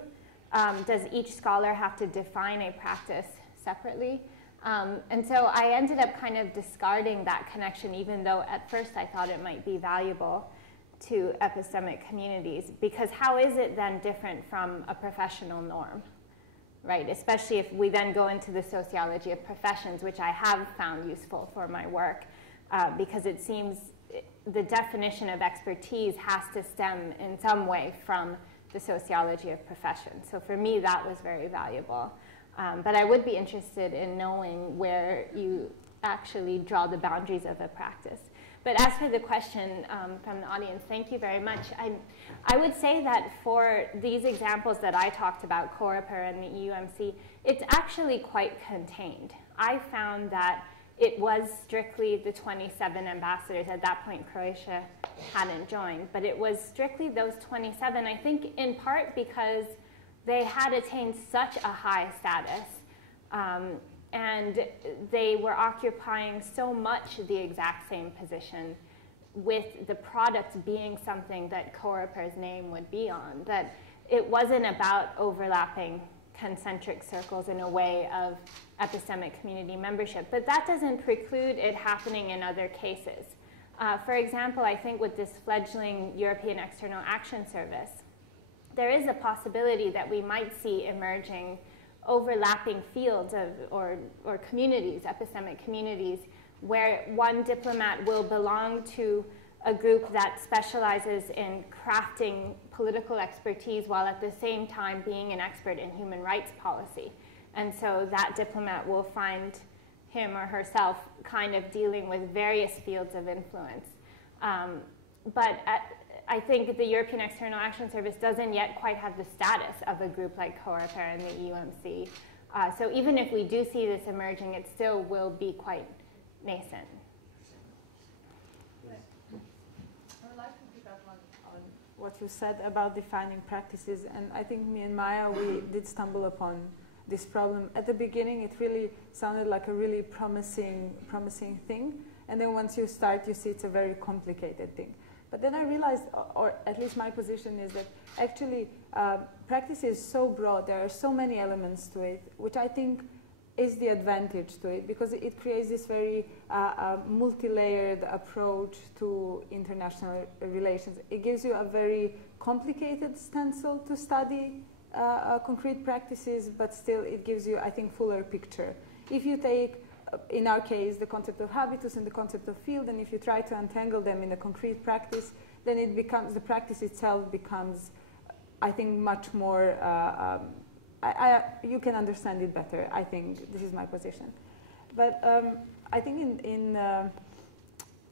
Does each scholar have to define a practice separately? And so I ended up kind of discarding that connection, even though at first I thought it might be valuable to epistemic communities, because how is it then different from a professional norm, right? Especially if we then go into the sociology of professions, which I have found useful for my work, because it seems the definition of expertise has to stem in some way from the sociology of professions. So for me, that was very valuable. But I would be interested in knowing where you actually draw the boundaries of a practice. But as for the question from the audience, thank you very much. I would say that for these examples that I talked about, COREPER and the EUMC, it's actually quite contained. I found that it was strictly the 27 ambassadors. At that point, Croatia hadn't joined, but it was strictly those 27, I think in part because they had attained such a high status and they were occupying so much the exact same position, with the product being something that COREPER's name would be on, that it wasn't about overlapping concentric circles in a way of epistemic community membership. But that doesn't preclude it happening in other cases. For example, I think with this fledgling European External Action Service, there is a possibility that we might see emerging overlapping fields or communities, epistemic communities, where one diplomat will belong to a group that specializes in crafting political expertise while at the same time being an expert in human rights policy. And so that diplomat will find him or herself kind of dealing with various fields of influence. I think the European External Action Service doesn't yet quite have the status of a group like COREPER and the EUMC. So even if we do see this emerging, it still will be quite nascent. I would like to pick up on what you said about defining practices. And I think me and Maya, we did stumble upon this problem. At the beginning, it really sounded like a really promising thing. And then once you start, you see it's a very complicated thing. But then I realized, or at least my position is that actually practice is so broad, there are so many elements to it, which I think is the advantage to it, because it creates this very multi-layered approach to international relations. It gives you a very complicated stencil to study concrete practices, but still it gives you, I think, fuller picture. If you take, in our case, the concept of habitus and the concept of field, and if you try to untangle them in a concrete practice, then it becomes, the practice itself becomes, I think, much more, you can understand it better. I think this is my position. But I think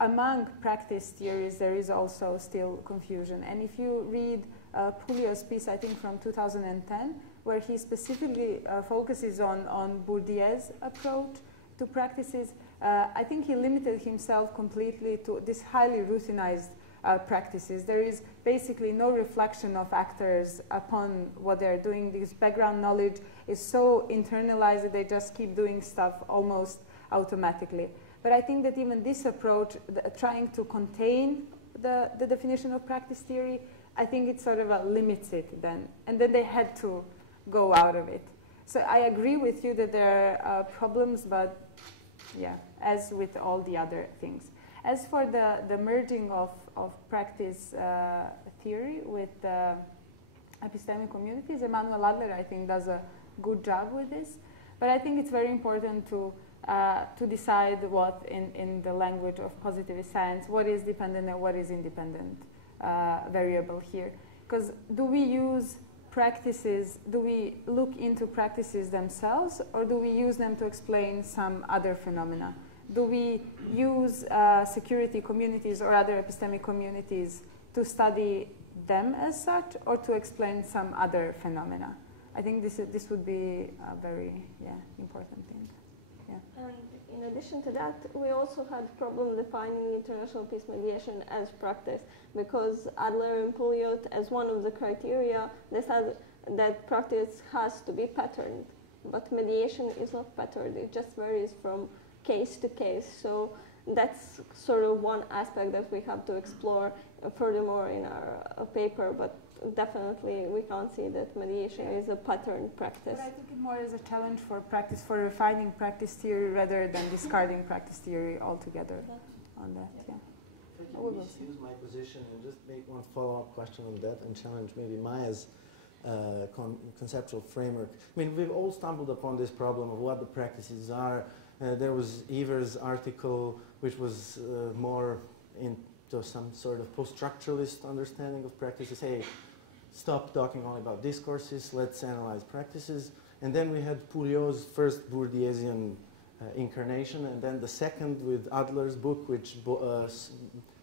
among practice theories, there is also still confusion. And if you read Puglio's piece, I think from 2010, where he specifically focuses on Bourdieu's approach to practices, I think he limited himself completely to this highly routinized practices. There is basically no reflection of actors upon what they're doing. This background knowledge is so internalized that they just keep doing stuff almost automatically. But I think that even this approach, trying to contain the definition of practice theory, I think it sort of limits it then. And then they had to go out of it. So I agree with you that there are problems, but yeah, as with all the other things. As for the merging of practice theory with epistemic communities, Emanuel Adler, I think, does a good job with this. But I think it's very important to decide what, in the language of positivist science, what is dependent and what is independent variable here. Because do we use practices, do we look into practices themselves, or do we use them to explain some other phenomena? Do we use security communities or other epistemic communities to study them as such, or to explain some other phenomena? I think this would be a very important thing. Yeah. And in addition to that, we also had problem defining international peace mediation as practice, because Adler and Pouliot, as one of the criteria, they said that practice has to be patterned, but mediation is not patterned. It just varies from case to case. So that's sort of one aspect that we have to explore furthermore in our paper, but definitely we can't see that mediation is a patterned practice. But I took it more as a challenge for practice, for refining practice theory rather than discarding practice theory altogether on that. Yeah. If I can use my position and just make one follow-up question on that and challenge maybe Maya's conceptual framework. I mean, we've all stumbled upon this problem of what the practices are. There was Ever's article, which was more into some sort of post-structuralist understanding of practices. Hey, stop talking only about discourses, let's analyze practices. And then we had Pouliot's first Bourdieusian incarnation, and then the second with Adler's book, which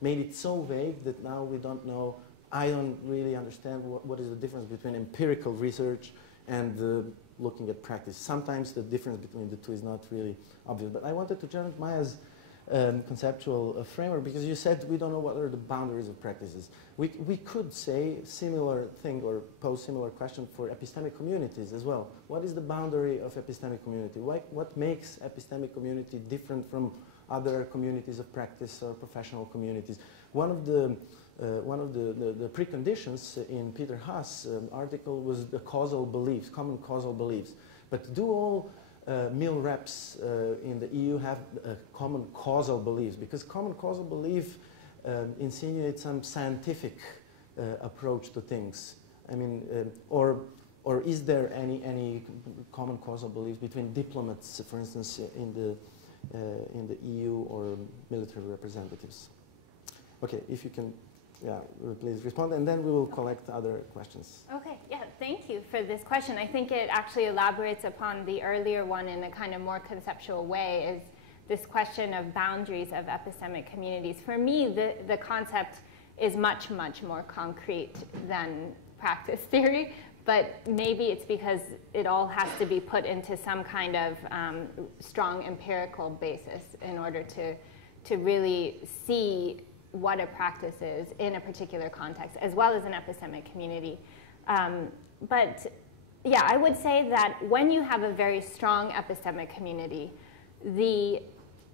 made it so vague that now we don't know. I don't really understand what is the difference between empirical research and looking at practice. Sometimes the difference between the two is not really obvious. But I wanted to challenge Maya's conceptual framework, because you said we don't know what are the boundaries of practices. We could say similar thing or pose similar question for epistemic communities as well. What is the boundary of epistemic community? What makes epistemic community different from other communities of practice or professional communities? One of the preconditions in Peter Haas' article was the causal beliefs, common causal beliefs. But do all mill reps in the EU have common causal beliefs? Because common causal belief insinuates some scientific approach to things. I mean, or is there any common causal beliefs between diplomats, for instance, in the EU or military representatives? Okay, if you can. Yeah, please respond, and then we will collect other questions. Okay, yeah, thank you for this question. I think it actually elaborates upon the earlier one in a kind of more conceptual way, is this question of boundaries of epistemic communities. For me, the concept is much, much more concrete than practice theory, but maybe it's because it all has to be put into some kind of strong empirical basis in order to really see what a practice is in a particular context, as well as an epistemic community. But yeah, I would say that when you have a very strong epistemic community, the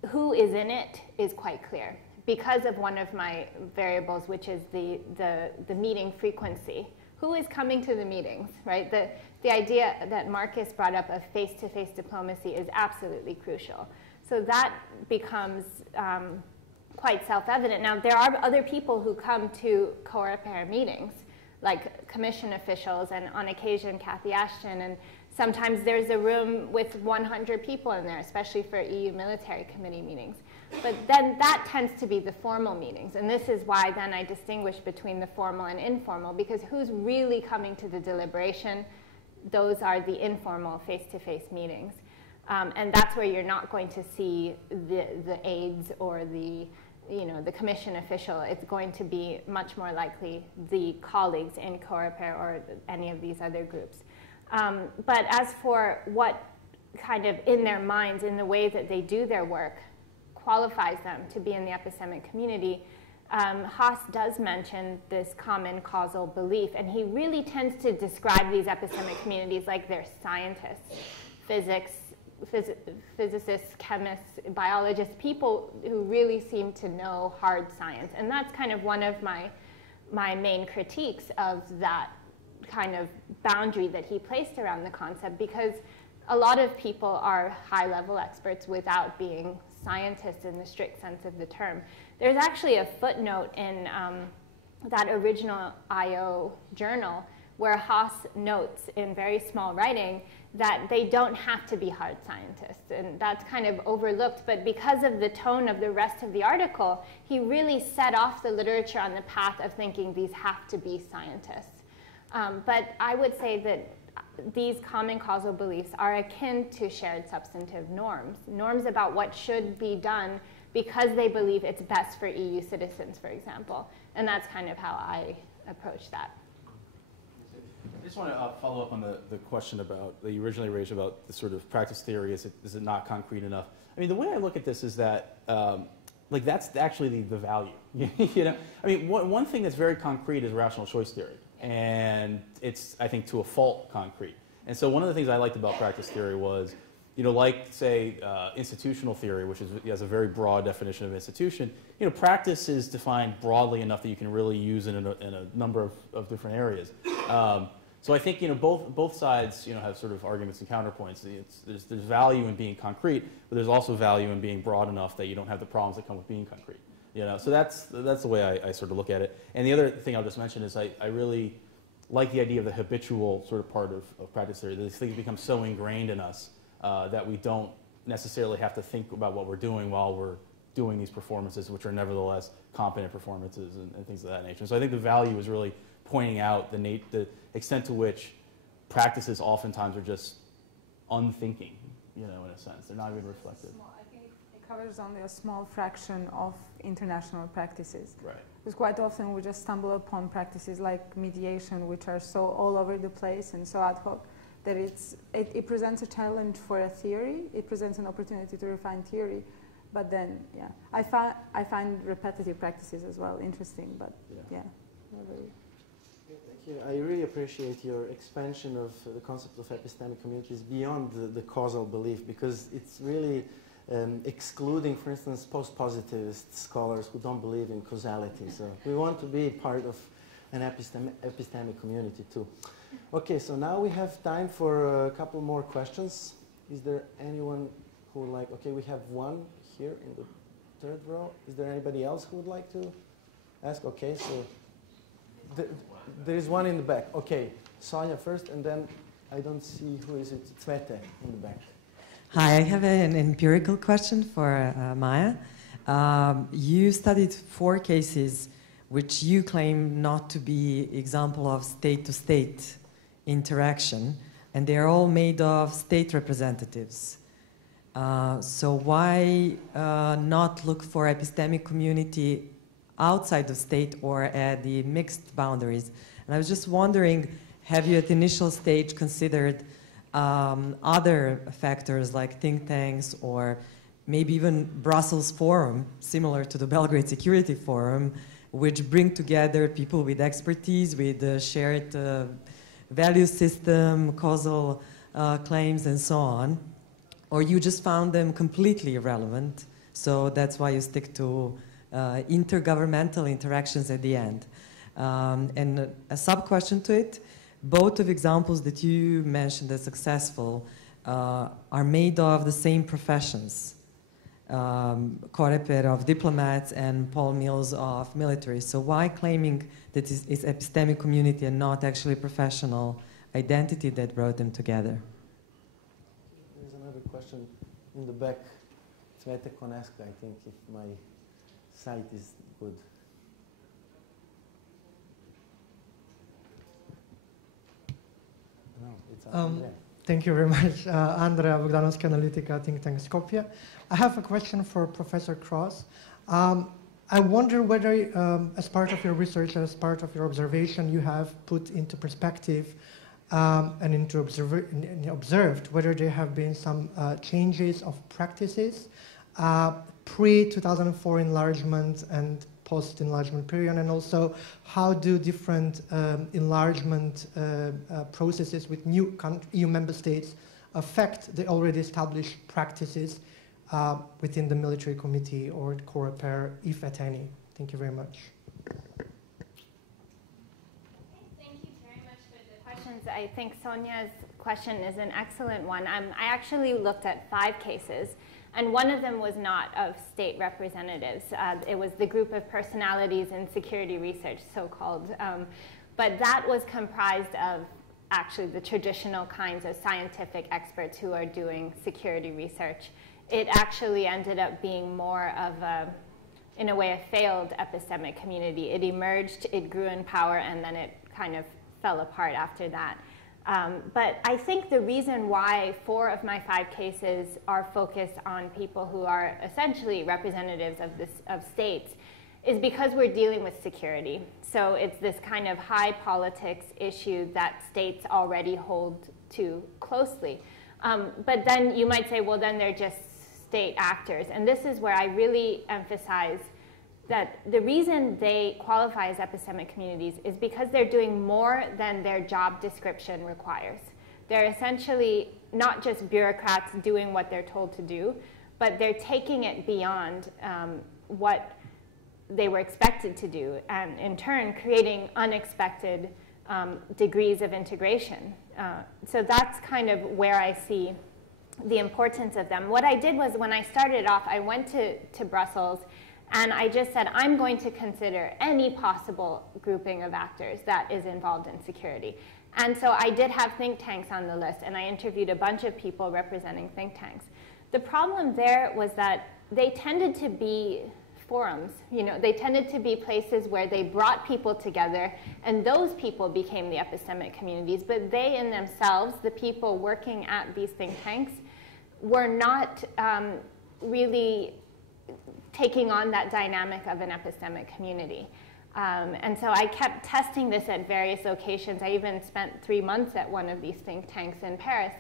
who is in it is quite clear because of one of my variables, which is the meeting frequency. Who is coming to the meetings, right? The idea that Marcus brought up of face-to-face diplomacy is absolutely crucial. So that becomes quite self-evident. Now, there are other people who come to COREPER meetings, like commission officials and on occasion Cathy Ashton, and sometimes there's a room with 100 people in there, especially for EU military committee meetings. But then that tends to be the formal meetings, and this is why then I distinguish between the formal and informal, because who's really coming to the deliberation? Those are the informal face-to-face meetings. And that's where you're not going to see the aides or the commission official. It's going to be much more likely the colleagues in COREPER or any of these other groups. But as for what kind of in their minds, in the way that they do their work, qualifies them to be in the epistemic community, Haas does mention this common causal belief, and he really tends to describe these epistemic communities like they're scientists, physicists, chemists, biologists, people who really seem to know hard science. And that's kind of one of my main critiques of that kind of boundary that he placed around the concept, because a lot of people are high-level experts without being scientists in the strict sense of the term. There's actually a footnote in that original I/O journal where Haas notes in very small writing that they don't have to be hard scientists, and that's kind of overlooked, but because of the tone of the rest of the article, he really set off the literature on the path of thinking these have to be scientists. But I would say that these common causal beliefs are akin to shared substantive norms, norms about what should be done because they believe it's best for EU citizens, for example, and that's kind of how I approach that. I just want to follow up on the question about that you originally raised about the sort of practice theory. Is it not concrete enough? I mean, the way I look at this is that like that's actually the value. You know, I mean, one thing that's very concrete is rational choice theory, and it's, I think, to a fault concrete. And so one of the things I liked about practice theory was, you know, like say institutional theory, which has a very broad definition of institution. You know, practice is defined broadly enough that you can really use it in a number of different areas. So I think, you know, both sides, you know, have sort of arguments and counterpoints. There's value in being concrete, but there's also value in being broad enough that you don't have the problems that come with being concrete. You know, so that's the way I sort of look at it. And the other thing I'll just mention is I really like the idea of the habitual sort of part of practice theory. These things become so ingrained in us that we don't necessarily have to think about what we're doing while we're doing these performances, which are nevertheless competent performances and things of that nature. So I think the value is really pointing out the extent to which practices oftentimes are just unthinking, you know, in a sense. They're not even reflected. I think it covers only a small fraction of international practices. Right. Because quite often we just stumble upon practices like mediation, which are so all over the place and so ad hoc that it presents a challenge for a theory. It presents an opportunity to refine theory. But then, yeah, I find repetitive practices as well interesting, but yeah. Thank you. I really appreciate your expansion of the concept of epistemic communities beyond the causal belief, because it's really excluding, for instance, post-positivist scholars who don't believe in causality. So we want to be part of an epistemic community too. Okay, so now we have time for a couple more questions. Is there anyone who would like? Okay, we have one here in the third row. Is there anybody else who would like to ask? Okay, so there is one in the back. Okay, Sonia first, and then I don't see who is it. Cvete in the back. Hi, I have an empirical question for Maya. You studied 4 cases which you claim not to be example of state-to-state interaction, and they are all made of state representatives. So why not look for epistemic community outside the state or at the mixed boundaries? And I was just wondering, have you at the initial stage considered other factors like think tanks or maybe even Brussels Forum, similar to the Belgrade Security Forum, which bring together people with expertise, with a shared value system, causal claims, and so on? Or you just found them completely irrelevant, so that's why you stick to intergovernmental interactions at the end? And a sub-question to it, both of examples that you mentioned as successful are made of the same professions. Koreper of diplomats and Paul Mills of military. So why claiming that it's epistemic community and not actually professional identity that brought them together? There's another question in the back. Cvete Koneska, I think, if my sight is good. No, it's Andrea. Thank you very much. Andrea Bogdanovska, Analytica, think tank Skopje. I have a question for Professor Cross. I wonder whether, as part of your research, as part of your observation, you have put into perspective and observed whether there have been some changes of practices pre-2004 enlargement and post-enlargement period, and also how do different enlargement processes with new EU member states affect the already established practices within the military committee or the Coreper, if at any? Thank you very much. Thank you very much for the questions. I think Sonia's question is an excellent one. I actually looked at 5 cases. And one of them was not of state representatives. It was the group of personalities in security research, so-called. But that was comprised of actually the traditional kinds of scientific experts who are doing security research. It actually ended up being more of a, in a way, a failed epistemic community. It emerged, it grew in power, and then it kind of fell apart after that. But I think the reason why 4 of my 5 cases are focused on people who are essentially representatives of states is because we're dealing with security. So it's this kind of high politics issue that states already hold to closely. But then you might say, well, then they're just state actors. And this is where I really emphasize that the reason they qualify as epistemic communities is because they're doing more than their job description requires. They're essentially not just bureaucrats doing what they're told to do, but they're taking it beyond what they were expected to do, and in turn creating unexpected degrees of integration. So that's kind of where I see the importance of them. What I did was, when I started off, I went to Brussels, and I just said, I'm going to consider any possible grouping of actors that is involved in security. And so I did have think tanks on the list, and I interviewed a bunch of people representing think tanks. The problem there was that they tended to be forums. You know, they tended to be places where they brought people together, and those people became the epistemic communities. But they in themselves, the people working at these think tanks, were not really taking on that dynamic of an epistemic community. And so I kept testing this at various locations. I even spent 3 months at one of these think tanks in Paris.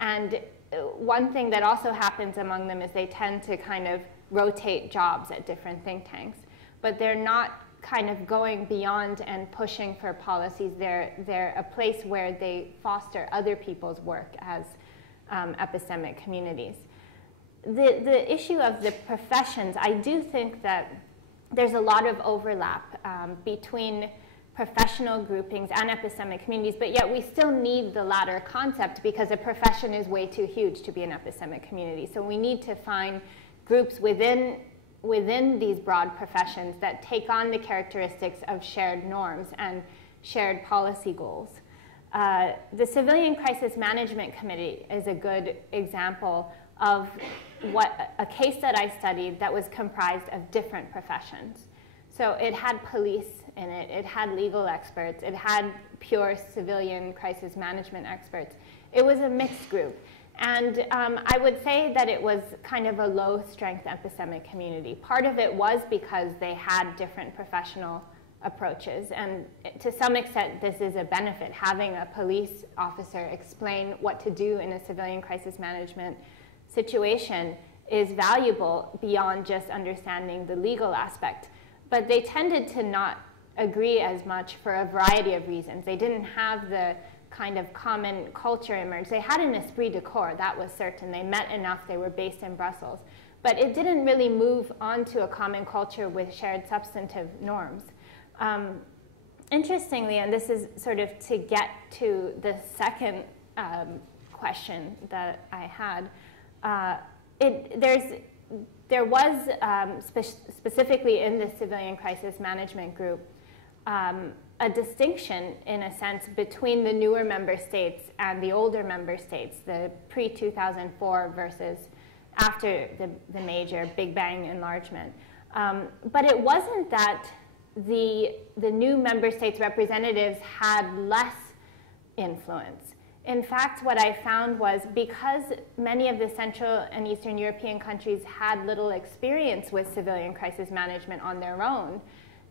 And one thing that also happens among them is they tend to kind of rotate jobs at different think tanks. But they're not kind of going beyond and pushing for policies. They're a place where they foster other people's work as epistemic communities. The issue of the professions, I do think that there's a lot of overlap between professional groupings and epistemic communities, but yet we still need the latter concept because a profession is way too huge to be an epistemic community. So we need to find groups within these broad professions that take on the characteristics of shared norms and shared policy goals. The Civilian Crisis Management Committee is a good example of a case that I studied that was comprised of different professions. So it had police in it, it had legal experts, it had pure civilian crisis management experts. It was a mixed group. And I would say that it was kind of a low-strength epistemic community. Part of it was because they had different professional approaches. And to some extent, this is a benefit. Having a police officer explain what to do in a civilian crisis management situation is valuable beyond just understanding the legal aspect. But they tended to not agree as much for a variety of reasons. They didn't have the kind of common culture emerge. They had an esprit de corps, that was certain. They met enough, they were based in Brussels. But it didn't really move onto a common culture with shared substantive norms. Interestingly, and this is sort of to get to the second question that I had, there was specifically in the civilian crisis management group a distinction, in a sense, between the newer member states and the older member states, the pre-2004 versus after the major Big Bang enlargement. But it wasn't that the new member states' representatives had less influence. In fact, what I found was because many of the Central and Eastern European countries had little experience with civilian crisis management on their own,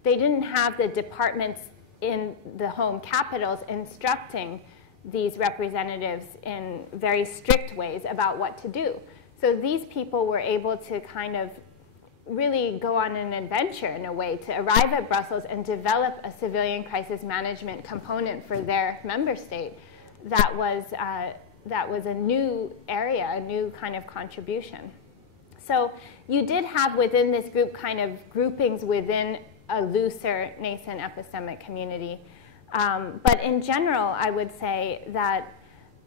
they didn't have the departments in the home capitals instructing these representatives in very strict ways about what to do. So these people were able to kind of really go on an adventure in a way to arrive at Brussels and develop a civilian crisis management component for their member state that was a new area, a new kind of contribution. So you did have within this group kind of groupings within a looser nascent epistemic community. But in general, I would say that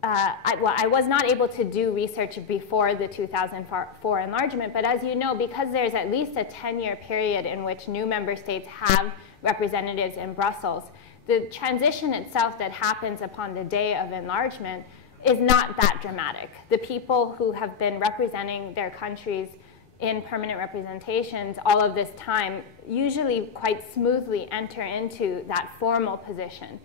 I was not able to do research before the 2004 enlargement, but as you know, because there's at least a 10-year period in which new member states have representatives in Brussels, the transition itself that happens upon the day of enlargement is not that dramatic. The people who have been representing their countries in permanent representations all of this time usually quite smoothly enter into that formal position.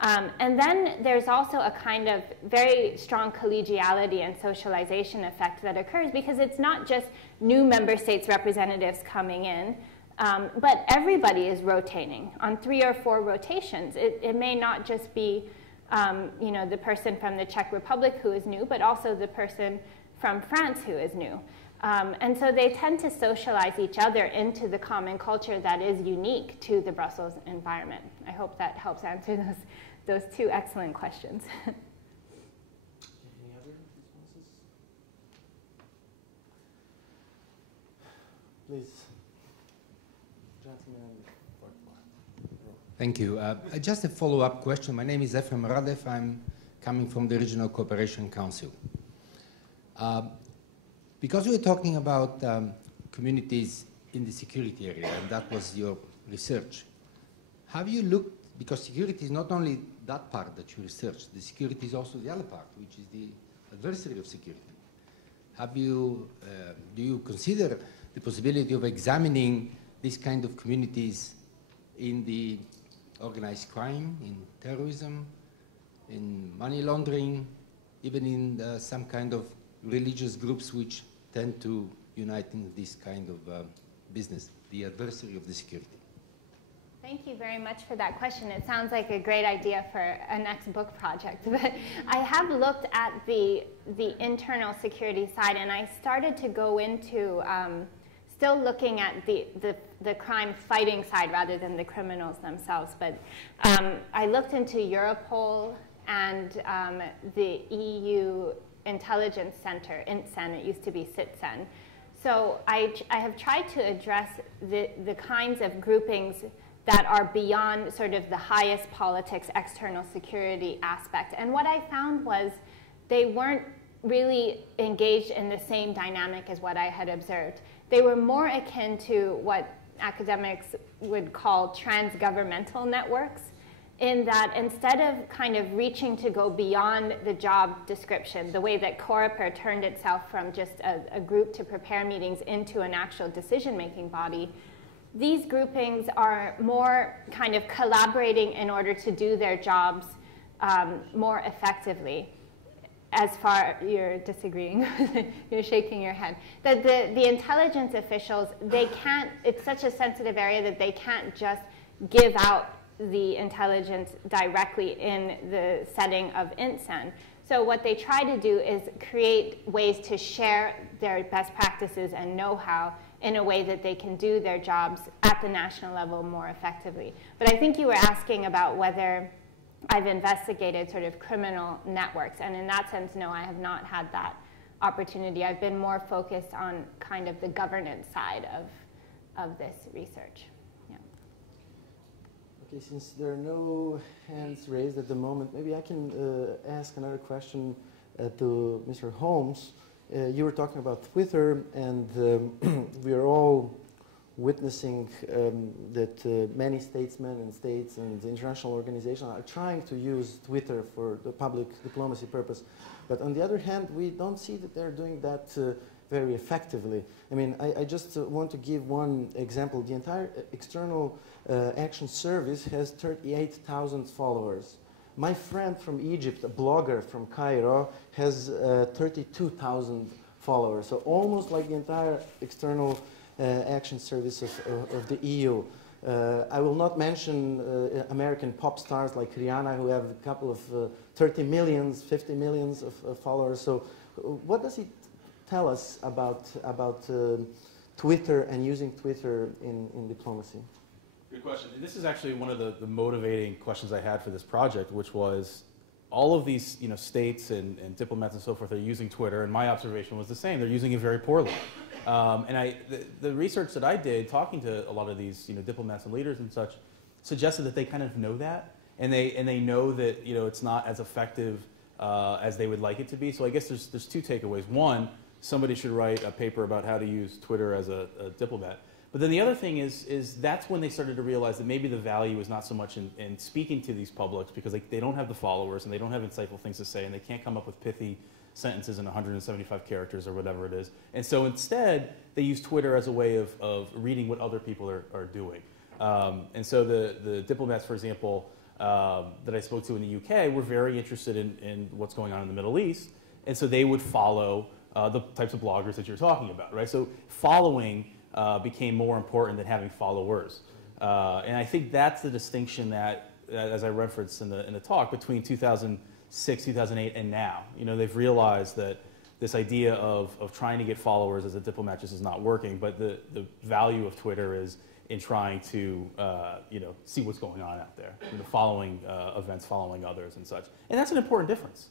And then there's also a kind of very strong collegiality and socialization effect that occurs because it's not just new member states representatives coming in, but everybody is rotating on 3 or 4 rotations. It may not just be the person from the Czech Republic who is new, but also the person from France who is new. And so they tend to socialize each other into the common culture that is unique to the Brussels environment. I hope that helps answer those 2 excellent questions. Any other responses? Please. Gentleman. Thank you. Just a follow-up question. My name is Efrem Radev. I'm coming from the Regional Cooperation Council. Because we're talking about communities in the security area, and that was your research, have you looked, because security is not only that part that you researched, the security is also the other part, which is the adversary of security. Have you, do you consider the possibility of examining these kind of communities in the organized crime, in terrorism, in money laundering, even in some kind of religious groups which tend to unite in this kind of business, the adversary of the security? Thank you very much for that question. It sounds like a great idea for a next book project. But I have looked at the internal security side, and I started to go into still looking at the crime fighting side rather than the criminals themselves. But I looked into Europol and the EU Intelligence Center, INTCEN, it used to be CITCEN. So I have tried to address the kinds of groupings that are beyond sort of the highest politics, external security aspect. And what I found was they weren't really engaged in the same dynamic as what I had observed. They were more akin to what academics would call transgovernmental networks, in that instead of kind of reaching to go beyond the job description, the way that COREPER turned itself from just a group to prepare meetings into an actual decision-making body, these groupings are more kind of collaborating in order to do their jobs more effectively. As far, you're disagreeing, you're shaking your head. That the intelligence officials, they can't, it's such a sensitive area that they can't just give out the intelligence directly in the setting of INTCEN. So what they try to do is create ways to share their best practices and know-how in a way that they can do their jobs at the national level more effectively. But I think you were asking about whether I've investigated sort of criminal networks, and in that sense, no, I have not had that opportunity. I've been more focused on kind of the governance side of this research. Yeah. Okay, since there are no hands raised at the moment, maybe I can ask another question to Mr. Holmes. You were talking about Twitter, and we are all witnessing that many statesmen and states and international organizations are trying to use Twitter for the public diplomacy purpose. But on the other hand, we don't see that they're doing that very effectively. I mean, I just want to give one example. The entire External Action Service has 38,000 followers. My friend from Egypt, a blogger from Cairo, has 32,000 followers. So almost like the entire External Action Service of the EU. I will not mention American pop stars like Rihanna, who have a couple of 30 millions, 50 millions of followers. So what does it tell us about Twitter and using Twitter in diplomacy? Good question. And this is actually one of the motivating questions I had for this project, which was all of these states and diplomats and so forth are using Twitter, and my observation was the same. They're using it very poorly. And the research that I did, talking to a lot of these diplomats and leaders and such, suggested that they kind of know that, and they know that it's not as effective as they would like it to be. So I guess there's two takeaways. One, somebody should write a paper about how to use Twitter as a diplomat. But then the other thing is that's when they started to realize that maybe the value is not so much in speaking to these publics, because they don't have the followers and they don't have insightful things to say, and they can't come up with pithy sentences in 175 characters or whatever it is. And so instead, they use Twitter as a way of reading what other people are doing. And so the diplomats, for example, that I spoke to in the UK were very interested in what's going on in the Middle East. And so they would follow the types of bloggers that you're talking about, right? So following became more important than having followers. And I think that's the distinction that, as I referenced in the talk, between 2006, 2008, and now. They've realized that this idea of trying to get followers as a diplomat just is not working, but the value of Twitter is in trying to see what's going on out there, following events, following others and such. And that's an important difference.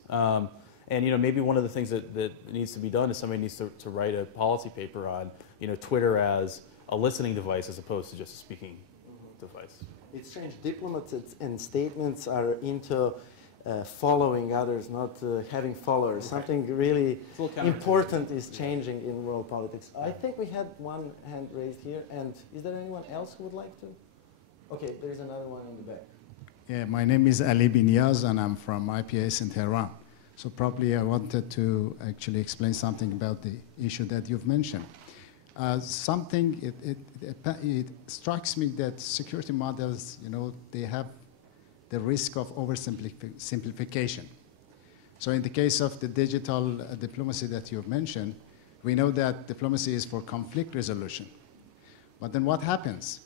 And maybe one of the things that needs to be done is somebody needs to write a policy paper on Twitter as a listening device as opposed to just a speaking device. It's strange. Diplomats and statements are into following others, not having followers. Okay. Something really important is changing in world politics. I think we had one hand raised here, and is there anyone else who would like to? Okay, there's another one in the back. Yeah, my name is Ali Binyaz, and I'm from IPS in Tehran. So probably I wanted to actually explain something about the issue that you've mentioned. It strikes me that security models, they have the risk of oversimplification. So in the case of the digital diplomacy that you've mentioned, we know that diplomacy is for conflict resolution. But then what happens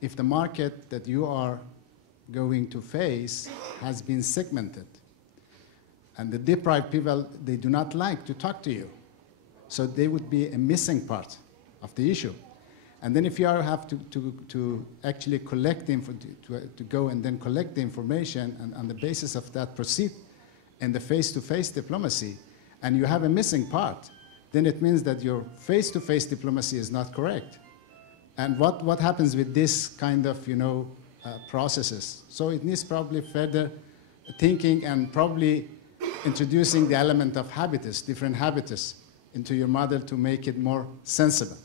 if the market that you are going to face has been segmented? And the deprived people, they do not like to talk to you. So they would be a missing part of the issue. And then if you have to actually collect the to go and then collect the information and on the basis of that proceed in the face-to-face diplomacy, and you have a missing part, then it means that your face-to-face diplomacy is not correct. And what happens with this kind of, processes? So it needs probably further thinking and probably introducing the element of habitus, different habitus, into your model to make it more sensible.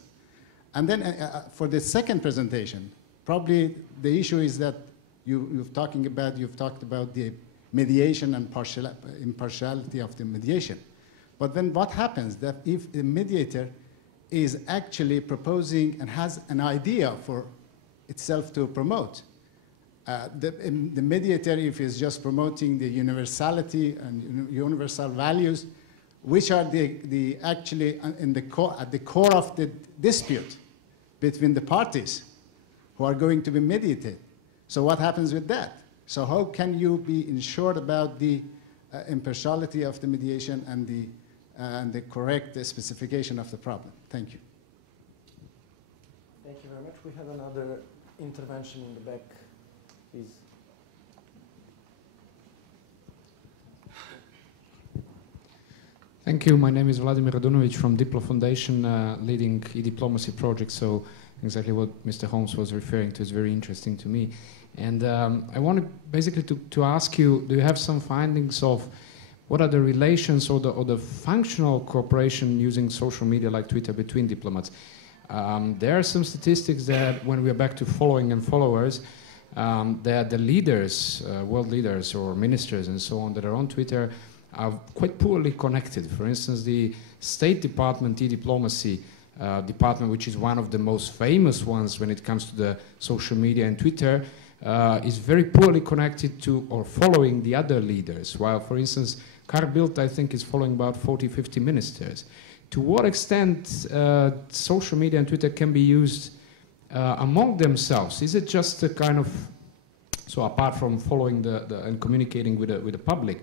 And then for the second presentation, probably the issue is that you've talked about the mediation and impartiality of the mediation. But then what happens that if the mediator is actually proposing and has an idea for itself to promote, the mediator, if he's just promoting the universality and universal values, which are actually at the core of the dispute between the parties who are going to be mediated. So what happens with that? So how can you be ensured about the impartiality of the mediation and the correct specification of the problem? Thank you. Thank you very much. We have another intervention in the back, please. Thank you. My name is Vladimir Radunovic from Diplo Foundation, leading e-diplomacy project. So exactly what Mr. Holmes was referring to is very interesting to me. And I wanted basically to ask you, do you have some findings of what are the relations or the functional cooperation using social media like Twitter between diplomats? There are some statistics that when we are back to following and followers, that the leaders, world leaders or ministers and so on that are on Twitter are quite poorly connected. For instance, the State Department e-diplomacy department, which is one of the most famous ones when it comes to the social media and Twitter, is very poorly connected to or following the other leaders. While, for instance, Carl Bildt, I think, is following about 40, 50 ministers. To what extent social media and Twitter can be used among themselves? Is it just a kind of, so apart from following and communicating with the public,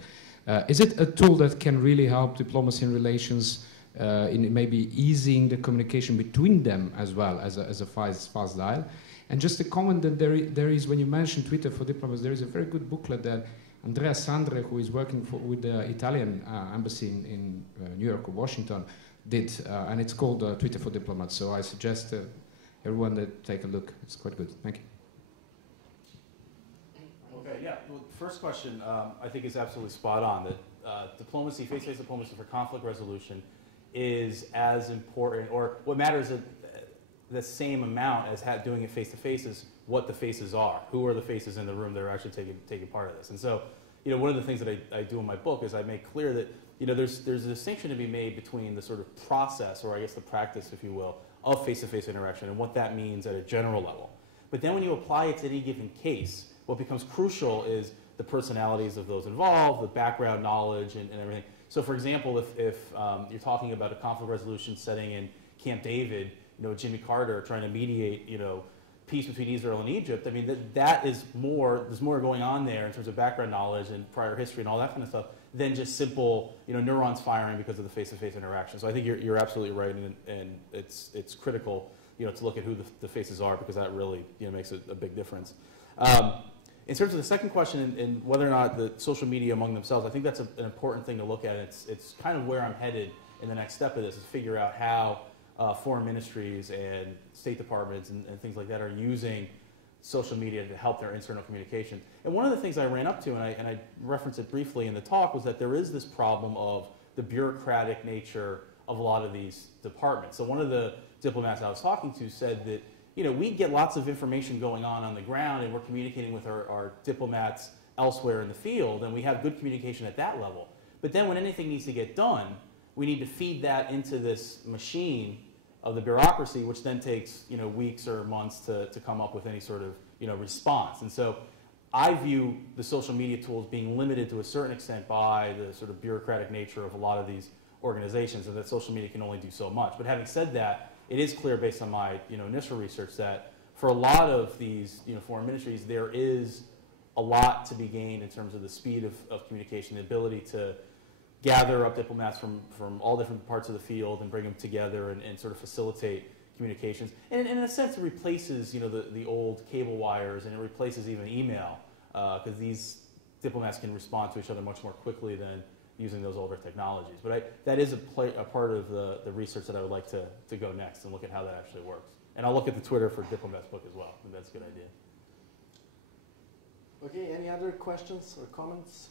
is it a tool that can really help diplomacy and relations in maybe easing the communication between them as well as a fast dial? And just a comment that there is, when you mention Twitter for diplomats, there is a very good booklet that Andrea Sandre, who is working with the Italian embassy in New York or Washington, did, and it's called Twitter for Diplomats. So I suggest everyone that take a look. It's quite good. Thank you. Okay, yeah. Well, first question I think is absolutely spot on. That diplomacy, face-to-face diplomacy for conflict resolution, is as important, or what matters the same amount as doing it face-to-face is what the faces are. Who are the faces in the room that are actually taking part of this? And so, one of the things that I do in my book is I make clear that there's a distinction to be made between the sort of process, or I guess the practice, if you will, of face-to-face interaction and what that means at a general level. But then when you apply it to any given case, what becomes crucial is the personalities of those involved, the background knowledge, and everything. So, for example, if you're talking about a conflict resolution setting in Camp David, Jimmy Carter trying to mediate, peace between Israel and Egypt, I mean, that is more, there's more going on there in terms of background knowledge and prior history and all that kind of stuff than just simple, neurons firing because of the face-to-face interaction. So I think you're absolutely right, and it's critical, to look at who the faces are, because that really, makes a big difference. In terms of the second question and whether or not the social media among themselves, I think that's an important thing to look at. It's kind of where I'm headed in the next step of this, is figure out how foreign ministries and state departments and things like that are using social media to help their internal communication. And one of the things I ran up to, and I referenced it briefly in the talk, was that there is this problem of the bureaucratic nature of a lot of these departments. So one of the diplomats I was talking to said that, we get lots of information going on the ground, and we're communicating with our diplomats elsewhere in the field, and we have good communication at that level. But then when anything needs to get done, we need to feed that into this machine of the bureaucracy, which then takes weeks or months to come up with any sort of response. And so I view the social media tools being limited to a certain extent by the sort of bureaucratic nature of a lot of these organizations, and that social media can only do so much. But having said that, it is clear based on my initial research that for a lot of these foreign ministries, there is a lot to be gained in terms of the speed of communication, the ability to gather up diplomats from all different parts of the field and bring them together and sort of facilitate communications. And in a sense, it replaces the old cable wires, and it replaces even email, because these diplomats can respond to each other much more quickly than using those older technologies. But that is a part of the research that I would like to go next and look at how that actually works. And I'll look at the Twitter for Diplomat's book as well. I think that's a good idea. Okay, any other questions or comments?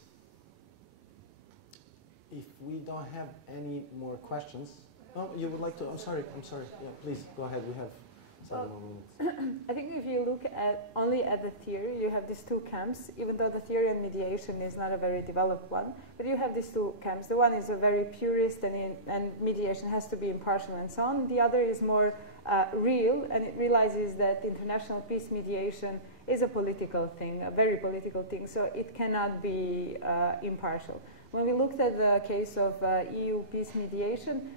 If we don't have any more questions, oh, you would like to? I'm sorry. Yeah, please go ahead. We have 7 more minutes. I think if you look only at the theory, you have these two camps. Even though the theory and mediation is not a very developed one, but you have these two camps. The one is a very purist, and mediation has to be impartial and so on. The other is more real, and it realizes that international peace mediation is a political thing, a very political thing. So it cannot be impartial. When we looked at the case of EU peace mediation,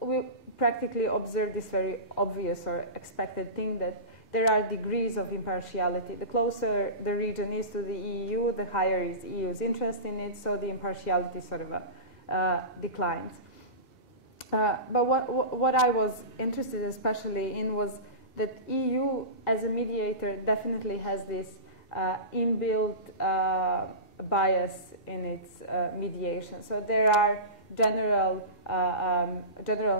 we practically observed this very obvious or expected thing that there are degrees of impartiality. The closer the region is to the EU, the higher is the EU's interest in it, so the impartiality sort of declines. But what I was interested especially in was that EU as a mediator definitely has this inbuilt bias in its mediation. So there are general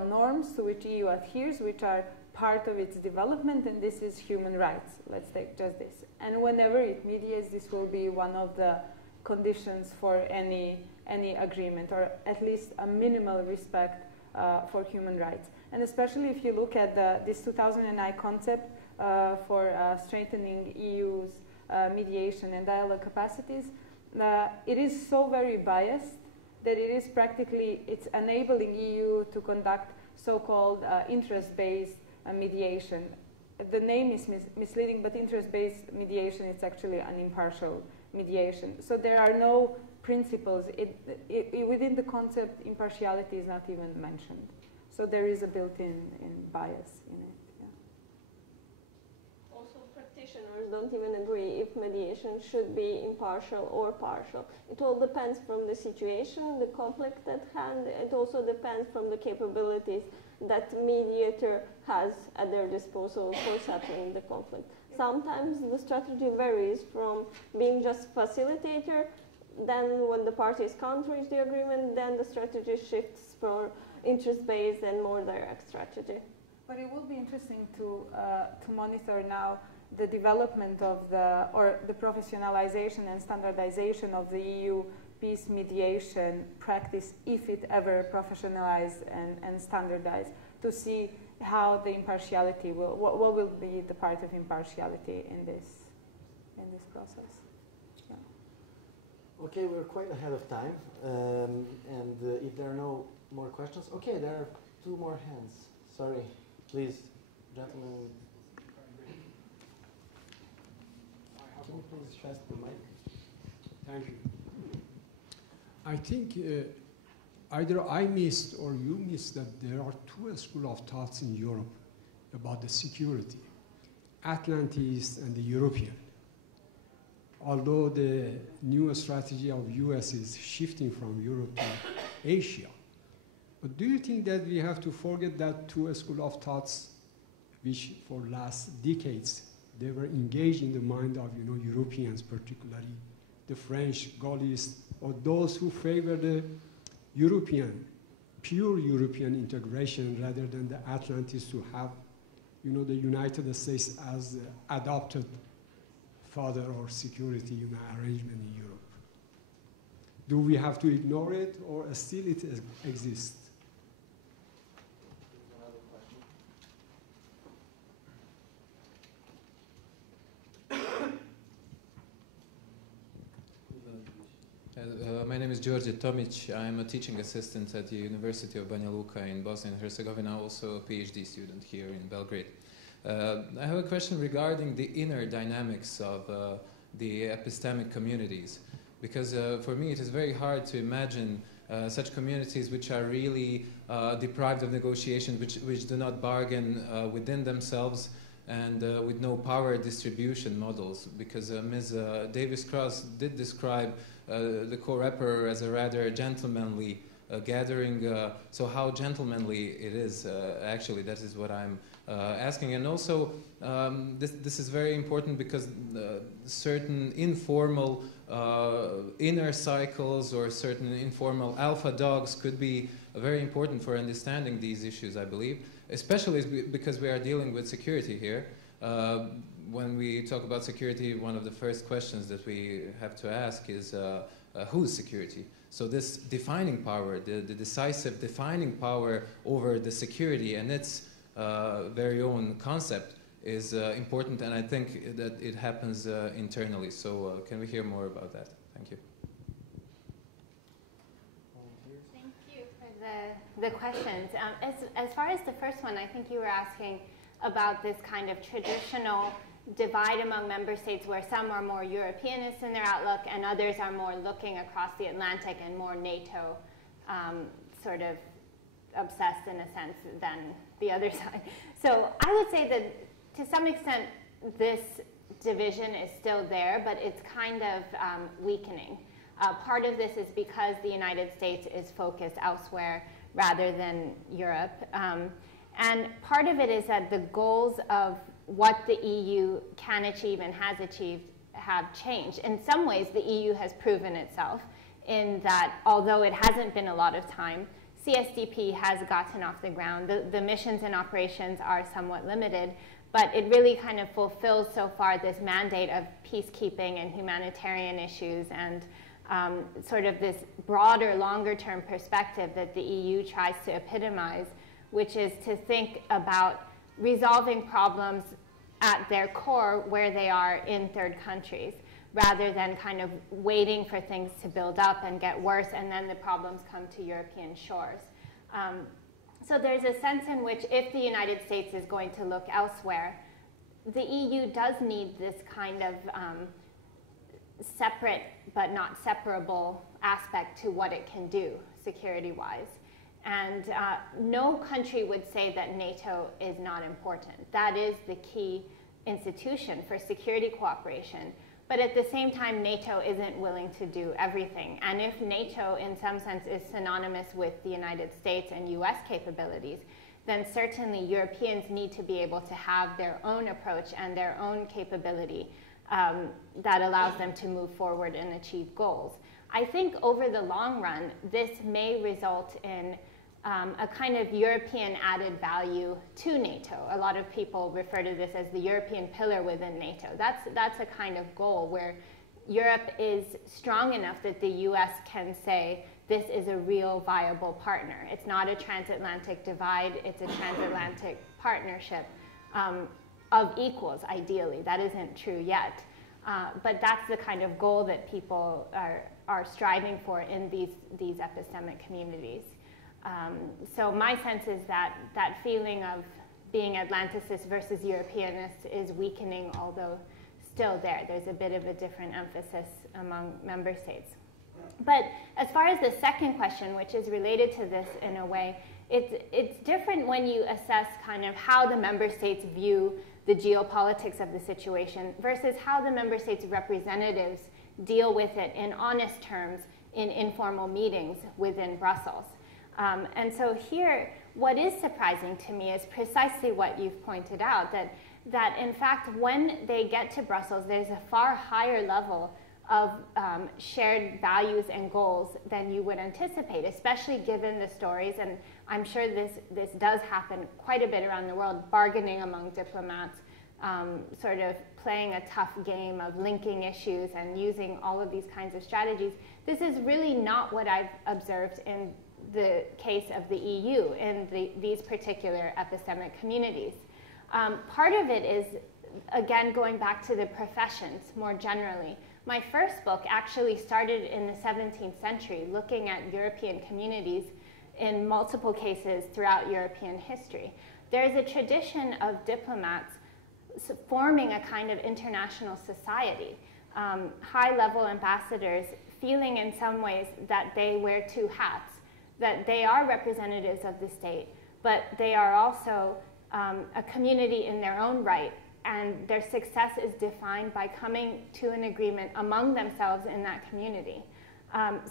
norms to which EU adheres, which are part of its development, and this is human rights. Let's take just this. And whenever it mediates, this will be one of the conditions for any agreement, or at least a minimal respect for human rights. And especially if you look at this 2009 concept for strengthening EU's mediation and dialogue capacities, it is so very biased that it is it's enabling EU to conduct so-called interest-based mediation. The name is misleading, but interest-based mediation is actually an impartial mediation. So there are no principles. Within the concept, impartiality is not even mentioned. So there is a built-in bias in it. Practitioners don't even agree if mediation should be impartial or partial. It all depends from the situation, the conflict at hand. It also depends from the capabilities that mediator has at their disposal for settling the conflict. Sometimes the strategy varies from being just facilitator, then when the parties can't reach the agreement, then the strategy shifts for interest-based and more direct strategy. But it will be interesting to monitor now the development of the professionalization and standardization of the EU peace mediation practice, if it ever professionalized and standardized, to see how the impartiality what will be the part of impartiality in this process. Yeah. Okay, we're quite ahead of time, and if there are no more questions, okay, there are 2 more hands. Sorry, please, gentlemen. Can you please pass the mic? Thank you. I think either I missed or you missed that there are 2 schools of thoughts in Europe about the security, Atlantist and the European. Although the new strategy of US is shifting from Europe to Asia. But do you think that we have to forget that 2 schools of thoughts which for last decades they were engaged in the mind of Europeans, particularly the French, Gaullists, or those who favor the European, pure European integration rather than the Atlantists who have the United States as adopted father or security arrangement in Europe. Do we have to ignore it, or still it exists? My name is George Tomic. I'm a teaching assistant at the University of Banja Luka in Bosnia and Herzegovina, also a PhD student here in Belgrade. I have a question regarding the inner dynamics of the epistemic communities. Because for me, it is very hard to imagine such communities which are really deprived of negotiation, which do not bargain within themselves, and with no power distribution models. Because Ms. Davis-Cross did describe the co-rapper as a rather gentlemanly gathering. So how gentlemanly it is, actually, that is what I'm asking. And also, this is very important because certain informal inner cycles or certain informal alpha dogs could be very important for understanding these issues, I believe, especially because we are dealing with security here. When we talk about security, one of the first questions that we have to ask is whose security? So this defining power, the decisive defining power over the security and its very own concept is important, and I think that it happens internally. So can we hear more about that? Thank you. Thank you for the questions. As far as the first one, I think you were asking about this kind of traditional divide among member states where some are more Europeanist in their outlook and others are more looking across the Atlantic and more NATO sort of obsessed in a sense than the other side. So I would say that to some extent this division is still there, but it's kind of weakening. Part of this is because the United States is focused elsewhere rather than Europe. And part of it is that the goals of what the EU can achieve and has achieved have changed. In some ways, the EU has proven itself in that although it hasn't been a lot of time, CSDP has gotten off the ground. The missions and operations are somewhat limited, but it really kind of fulfills so far this mandate of peacekeeping and humanitarian issues and sort of this broader, longer-term perspective that the EU tries to epitomize, which is to think about resolving problems at their core where they are in third countries, rather than kind of waiting for things to build up and get worse and then the problems come to European shores. So there's a sense in which if the United States is going to look elsewhere, the EU does need this kind of separate but not separable aspect to what it can do security-wise. And no country would say that NATO is not important. That is the key institution for security cooperation. But at the same time, NATO isn't willing to do everything. And if NATO, in some sense, is synonymous with the United States and US capabilities, then certainly Europeans need to be able to have their own approach and their own capability that allows them to move forward and achieve goals. I think over the long run, this may result in a kind of European added value to NATO. A lot of people refer to this as the European pillar within NATO. That's a kind of goal where Europe is strong enough that the US can say, this is a real viable partner. It's not a transatlantic divide, it's a transatlantic partnership of equals, ideally. That isn't true yet. But that's the kind of goal that people are striving for in these epistemic communities. So my sense is that that feeling of being Atlanticist versus Europeanist is weakening, although still there. There's a bit of a different emphasis among member states. But as far as the second question, which is related to this in a way, it's different when you assess kind of how the member states view the geopolitics of the situation versus how the member states' representatives deal with it in honest terms in informal meetings within Brussels. And so here, what is surprising to me is precisely what you've pointed out, that in fact, when they get to Brussels, there's a far higher level of shared values and goals than you would anticipate, especially given the stories, and I'm sure this does happen quite a bit around the world, bargaining among diplomats, sort of playing a tough game of linking issues and using all of these kinds of strategies. This is really not what I've observed in the case of the EU in these particular epistemic communities. Part of it is, again, going back to the professions more generally. My first book actually started in the 17th century, looking at European communities in multiple cases throughout European history. There's a tradition of diplomats forming a kind of international society high-level ambassadors feeling in some ways that they wear two hats, that they are representatives of the state, but they are also a community in their own right, and their success is defined by coming to an agreement among themselves in that community.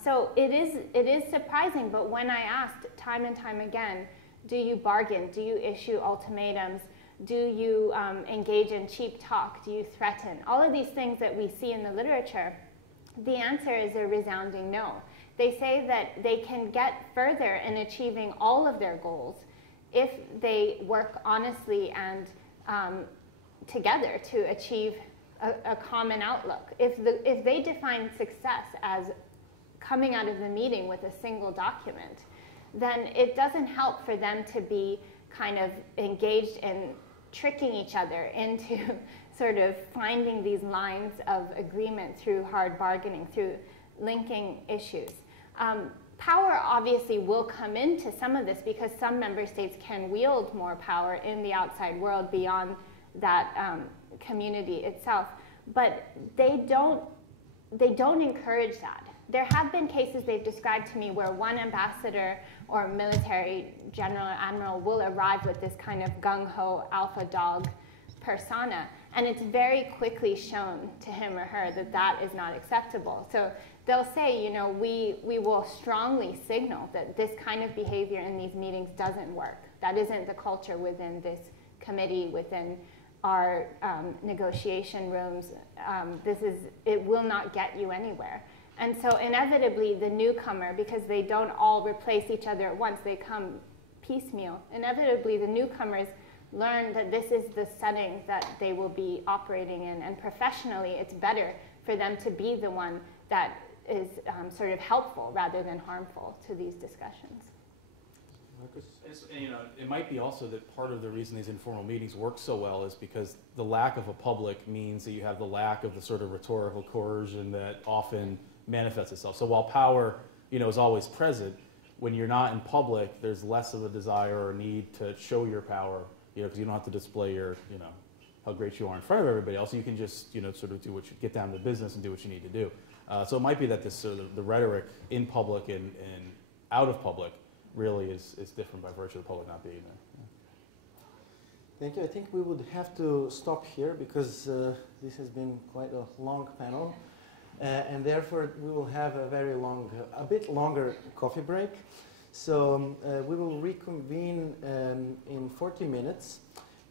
So it is surprising, but when I asked time and time again, do you bargain? Do you issue ultimatums? Do you engage in cheap talk? Do you threaten? All of these things that we see in the literature, the answer is a resounding no. They say that they can get further in achieving all of their goals if they work honestly and together to achieve a common outlook. If they define success as coming out of the meeting with a single document, then it doesn't help for them to be kind of engaged in tricking each other into sort of finding these lines of agreement through hard bargaining, through linking issues. Power obviously will come into some of this because some member states can wield more power in the outside world beyond that community itself, but they don't encourage that. There have been cases they've described to me where one ambassador or military general or admiral will arrive with this kind of gung-ho alpha dog persona, and it's very quickly shown to him or her that that is not acceptable. So they'll say, you know, we will strongly signal that this kind of behavior in these meetings doesn't work. That isn't the culture within this committee, within our negotiation rooms. It will not get you anywhere. And so inevitably the newcomer, because they don't all replace each other at once, they come piecemeal, inevitably the newcomers learn that this is the setting that they will be operating in, and professionally it's better for them to be the one that is sort of helpful rather than harmful to these discussions. You know, it might be also that part of the reason these informal meetings work so well is because the lack of a public means that you have the lack of the sort of rhetorical coercion that often manifests itself. So while power, you know, is always present, when you're not in public, there's less of a desire or need to show your power, you know, because you don't have to display your, you know, how great you are in front of everybody else. You can just, you know, sort of do what you get down to business and do what you need to do. So it might be that this sort of the rhetoric in public and out of public really is different by virtue of the public not being there. Yeah. Thank you. I think we would have to stop here because this has been quite a long panel. And therefore, we will have a bit longer coffee break. So we will reconvene in 40 minutes.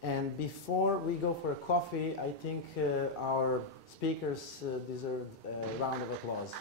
And before we go for a coffee, I think our speakers deserve a round of applause.